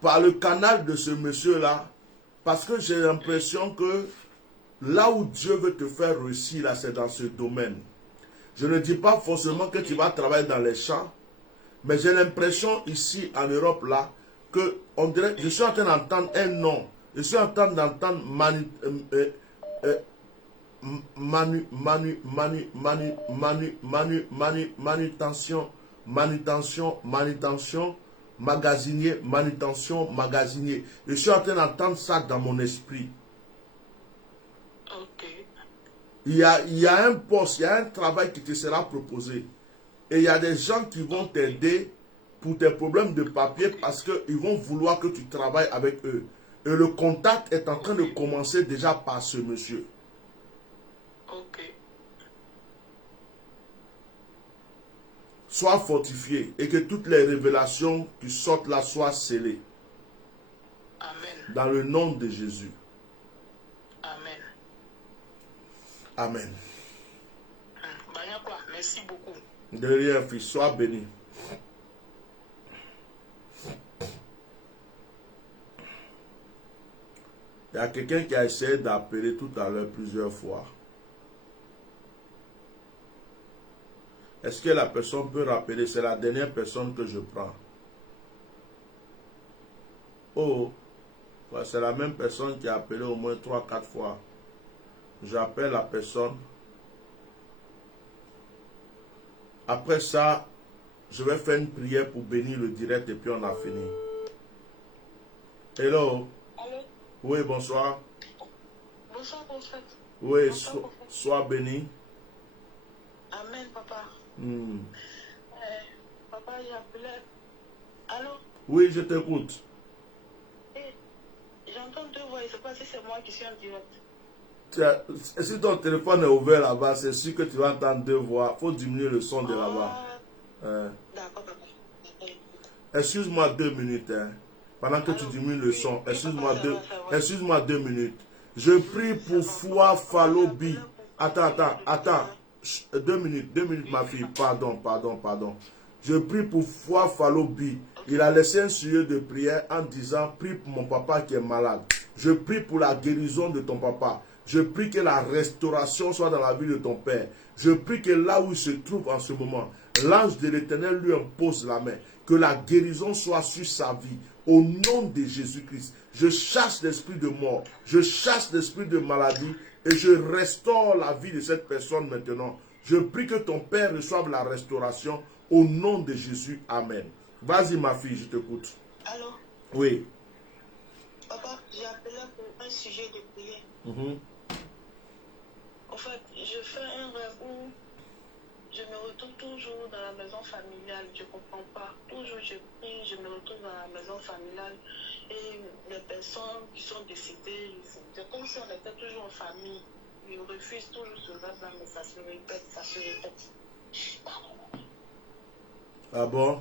Par le canal de ce monsieur-là, parce que j'ai l'impression que là où Dieu veut te faire réussir, là, c'est dans ce domaine. Je ne dis pas forcément que tu vas travailler dans les champs, mais j'ai l'impression ici en Europe, là, que on dirait, je suis en train d'entendre un nom. Je suis en train d'entendre manutention, magasinier, manutention, magasinier. Je suis en train d'entendre ça dans mon esprit. Okay. Il y a un poste, il y a un travail qui te sera proposé. Et il y a des gens qui vont t'aider pour tes problèmes de papier parce qu'ils vont vouloir que tu travailles avec eux. Et le contact est en train de commencer déjà par ce monsieur. Ok. Sois fortifié et que toutes les révélations qui sortent là soient scellées. Amen. Dans le nom de Jésus. Amen. Amen. Merci beaucoup. De rien, fils. Sois béni. Il y a quelqu'un qui a essayé d'appeler tout à l'heure plusieurs fois. Est-ce que la personne peut rappeler? C'est la dernière personne que je prends. Oh, c'est la même personne qui a appelé au moins 3-4 fois. J'appelle la personne. Après ça, je vais faire une prière pour bénir le direct et puis on a fini. Hello. Allô? Oui, bonsoir. Bonsoir, prophète. Oui, Bonsoir, sois béni. Amen, papa. Papa, il appelait. Allô? Oui, je t'écoute. J'entends deux voix, je ne sais pas si c'est moi qui suis en direct. Si ton téléphone est ouvert là-bas, c'est sûr que tu vas entendre deux voix. Il faut diminuer le son de là-bas. D'accord, papa. Excuse-moi 2 minutes. Pendant que tu diminues le son, excuse-moi 2 minutes. Je prie pour foi Falobi. Attends. 2 minutes, ma fille. Pardon. Je prie pour foi Falobi. Il a laissé un sujet de prière en disant, prie pour mon papa qui est malade. Je prie pour la guérison de ton papa. Je prie que la restauration soit dans la vie de ton père. Je prie que là où il se trouve en ce moment, l'ange de l'Éternel lui impose la main. Que la guérison soit sur sa vie. Au nom de Jésus-Christ, je chasse l'esprit de mort. Je chasse l'esprit de maladie. Et je restaure la vie de cette personne maintenant. Je prie que ton père reçoive la restauration. Au nom de Jésus. Amen. Vas-y ma fille, je t'écoute. Allô? Oui. Papa, j'ai appelé pour un sujet de prière. En fait, je fais un rêve où je me retrouve toujours dans la maison familiale. Je ne comprends pas. Toujours je prie, je me retrouve dans la maison familiale. Et les personnes qui sont décédées, c'est comme si on était toujours en famille. Ils refusent toujours ce rêve-là, mais ça se répète, ça se répète. Ah bon?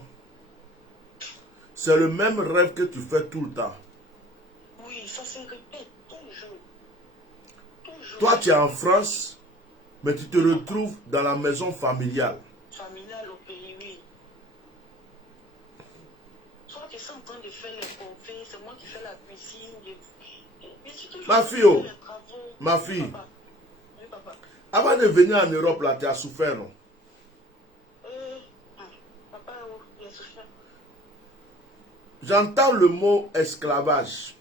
C'est le même rêve que tu fais tout le temps. Oui, ça se répète toujours. Toujours. Toi, tu es en France, mais tu te retrouves dans la maison familiale. Familiale au pays, oui. Soit tu es en train de faire les conflits, c'est moi qui fais la cuisine. Ma fille, oh, ma fille. Oui, papa. Oui, papa. Avant de venir en Europe, là, tu as souffert, non? Papa, il a souffert. J'entends le mot esclavage.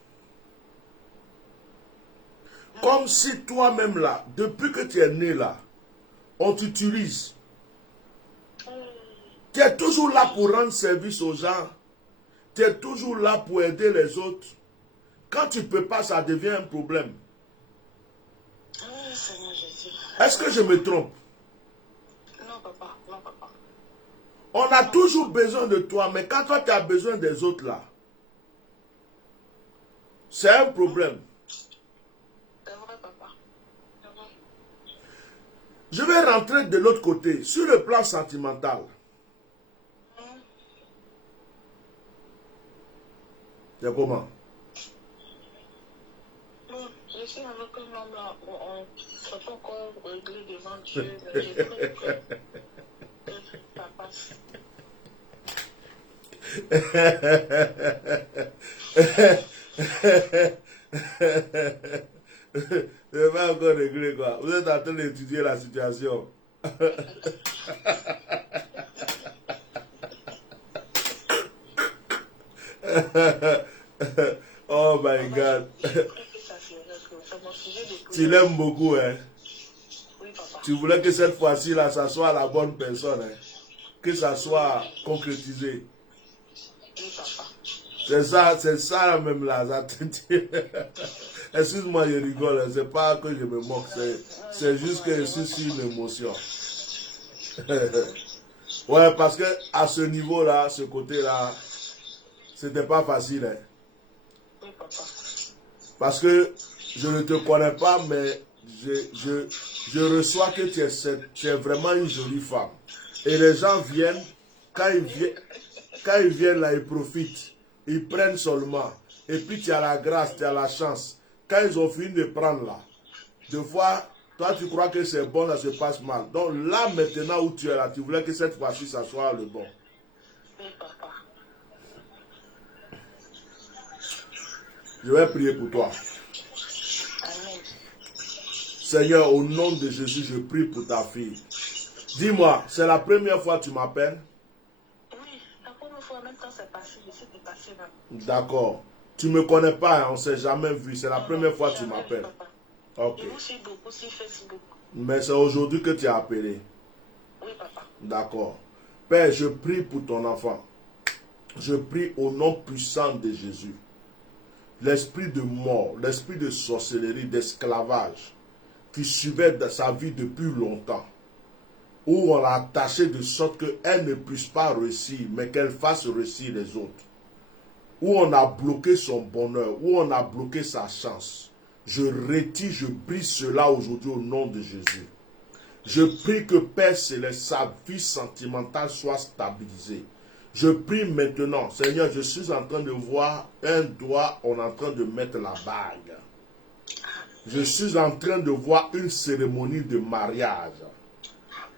Comme si toi-même là, depuis que tu es né là, on t'utilise. Tu es toujours là pour rendre service aux gens. Tu es toujours là pour aider les autres. Quand tu ne peux pas, ça devient un problème. Est-ce que je me trompe? Non, papa. Non, papa. On a toujours besoin de toi, mais quand toi tu as besoin des autres là, c'est un problème. C'est vrai, papa. C'est vrai. Je vais rentrer de l'autre côté, sur le plan sentimental. C'est comment? Bon, je suis avec un homme là, on ne peut pas encore régler devant Dieu, mais j'ai pris que ça passe. Je vais pas encore régler quoi. Vous êtes en train d'étudier la situation. Oh my God. Tu l'aimes beaucoup, hein? Oui, papa. Tu voulais que cette fois-ci, là, ça soit la bonne personne, hein? Que ça soit concrétisé. Oui, papa. C'est ça même là. Excuse-moi, je rigole, hein. C'est pas que je me moque, c'est juste que je suis sur une émotion. Ouais, parce que à ce niveau-là, ce côté-là, c'était pas facile, hein? Oui, papa. Parce que je ne te connais pas, mais je reçois que tu es vraiment une jolie femme. Et les gens viennent, quand ils viennent là, ils profitent. Ils prennent seulement. Et puis tu as la grâce, tu as la chance. Quand ils ont fini de prendre là, des fois, toi tu crois que c'est bon, ça se passe mal. Donc là maintenant où tu es là, tu voulais que cette fois-ci ça soit le bon. Oui, papa. Je vais prier pour toi. Amen. Seigneur, au nom de Jésus, je prie pour ta fille. Dis-moi, c'est la première fois que tu m'appelles? Oui, la première fois, même quand c'est passé, je sais dépassé là. D'accord. Tu ne me connais pas, hein, on ne s'est jamais vu. C'est la première fois que tu Jamais, m'appelles. papa. Ok. Je vous suis beaucoup sur Facebook. Mais c'est aujourd'hui que tu as appelé. Oui, papa. D'accord. Père, je prie pour ton enfant. Je prie au nom puissant de Jésus. L'esprit de mort, l'esprit de sorcellerie, d'esclavage, qui suivait sa vie depuis longtemps, où on l'a attachée de sorte qu'elle ne puisse pas réussir, mais qu'elle fasse réussir les autres, où on a bloqué son bonheur, où on a bloqué sa chance. Je retire, je brise cela aujourd'hui au nom de Jésus. Je prie que Père Céleste, sa vie sentimentale soit stabilisée. Je prie maintenant, Seigneur, je suis en train de voir un doigt, on est en train de mettre la bague. Je suis en train de voir une cérémonie de mariage.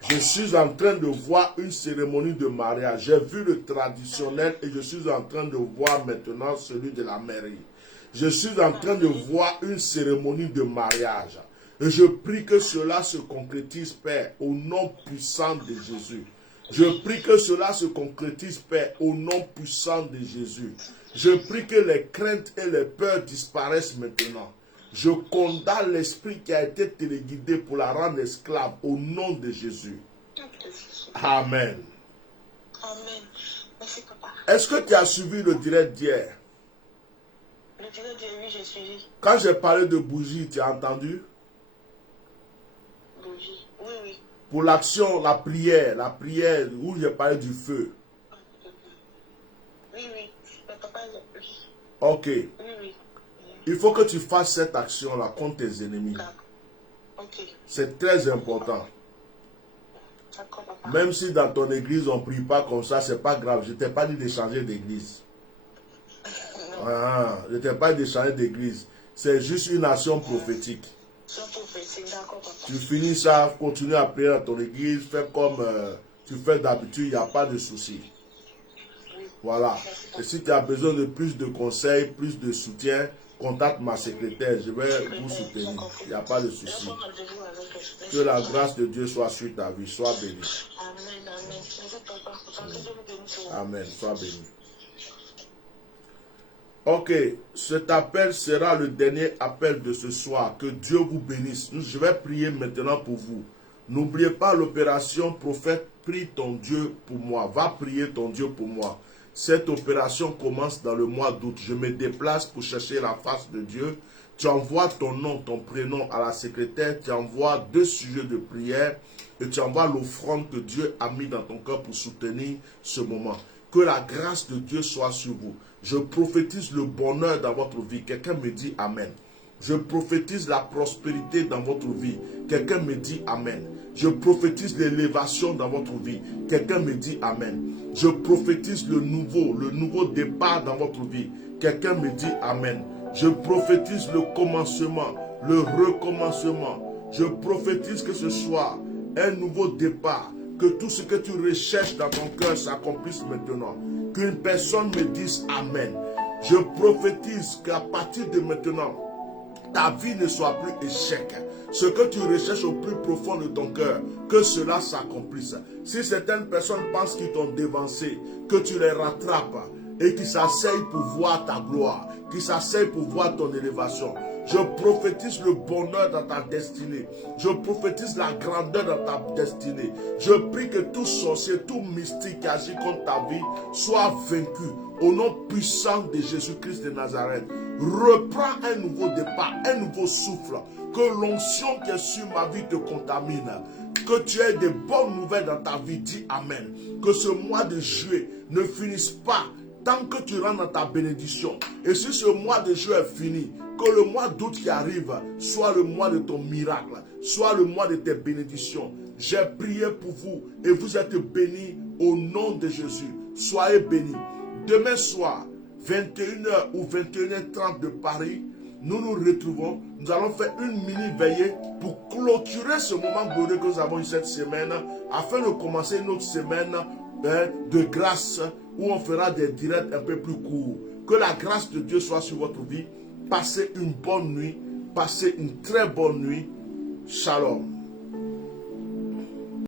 Je suis en train de voir une cérémonie de mariage. J'ai vu le traditionnel et je suis en train de voir maintenant celui de la mairie. Je suis en train de voir une cérémonie de mariage. Et je prie que cela se concrétise, Père, au nom puissant de Jésus. Je prie que cela se concrétise, Père, au nom puissant de Jésus. Je prie que les craintes et les peurs disparaissent maintenant. Je condamne l'esprit qui a été téléguidé pour la rendre esclave au nom de Jésus. Amen. Amen. Merci, papa. Est-ce que tu as suivi le direct d'hier? Le direct d'hier, oui, j'ai suivi. Quand j'ai parlé de bougie, tu as entendu? Bougie, oui, oui. Pour l'action, la prière où j'ai parlé du feu. Oui, oui. Mais papa, oui. Ok. Oui, oui. Il faut que tu fasses cette action-là contre tes ennemis. Ok. C'est très important. D'accord, papa. Même si dans ton église, on ne prie pas comme ça, c'est pas grave. Je ne t'ai pas dit de changer d'église. Je ne t'ai pas dit de changer d'église. C'est juste une action prophétique. D'accord, papa. Tu finis ça, continue à prier dans ton église, fais comme tu fais d'habitude, il n'y a pas de souci. Voilà. Et si tu as besoin de plus de conseils, plus de soutien, contacte ma secrétaire, je vais vous soutenir. Il n'y a pas de souci. Que la grâce de Dieu soit sur ta vie. Sois béni. Amen. Sois béni. Ok, cet appel sera le dernier appel de ce soir. Que Dieu vous bénisse. Je vais prier maintenant pour vous. N'oubliez pas l'opération prophète, prie ton Dieu pour moi. Va prier ton Dieu pour moi. Cette opération commence dans le mois d'août. Je me déplace pour chercher la face de Dieu. Tu envoies ton nom, ton prénom à la secrétaire. Tu envoies 2 sujets de prière. Et tu envoies l'offrande que Dieu a mis dans ton cœur pour soutenir ce moment. Que la grâce de Dieu soit sur vous. Je prophétise le bonheur dans votre vie. Quelqu'un me dit Amen. Je prophétise la prospérité dans votre vie. Quelqu'un me dit Amen. Je prophétise l'élévation dans votre vie. Quelqu'un me dit Amen. Je prophétise le nouveau départ dans votre vie. Quelqu'un me dit Amen. Je prophétise le commencement, le recommencement. Je prophétise que ce soit un nouveau départ. Que tout ce que tu recherches dans ton cœur s'accomplisse maintenant. Qu'une personne me dise Amen. Je prophétise qu'à partir de maintenant, ta vie ne soit plus échec. Ce que tu recherches au plus profond de ton cœur, que cela s'accomplisse. Si certaines personnes pensent qu'ils t'ont dévancé, que tu les rattrapes et qu'ils s'asseyent pour voir ta gloire, qu'ils s'asseyent pour voir ton élévation. Je prophétise le bonheur dans ta destinée. Je prophétise la grandeur dans ta destinée. Je prie que tout sorcier, tout mystique qui agit contre ta vie soit vaincu. Au nom puissant de Jésus-Christ de Nazareth. Reprends un nouveau départ, un nouveau souffle. Que l'onction qui est sur ma vie te contamine. Que tu aies des bonnes nouvelles dans ta vie. Dis Amen. Que ce mois de juillet ne finisse pas tant que tu rentres dans ta bénédiction. Et si ce mois de juillet est fini, que le mois d'août qui arrive soit le mois de ton miracle, soit le mois de tes bénédictions. J'ai prié pour vous et vous êtes bénis au nom de Jésus. Soyez bénis. Demain soir, 21h ou 21h30 de Paris, nous nous retrouvons. Nous allons faire une mini-veillée pour clôturer ce moment glorieux que nous avons eu cette semaine, afin de commencer une autre semaine de grâce où on fera des directs un peu plus courts. Que la grâce de Dieu soit sur votre vie. Passez une bonne nuit. Passez une très bonne nuit. Shalom.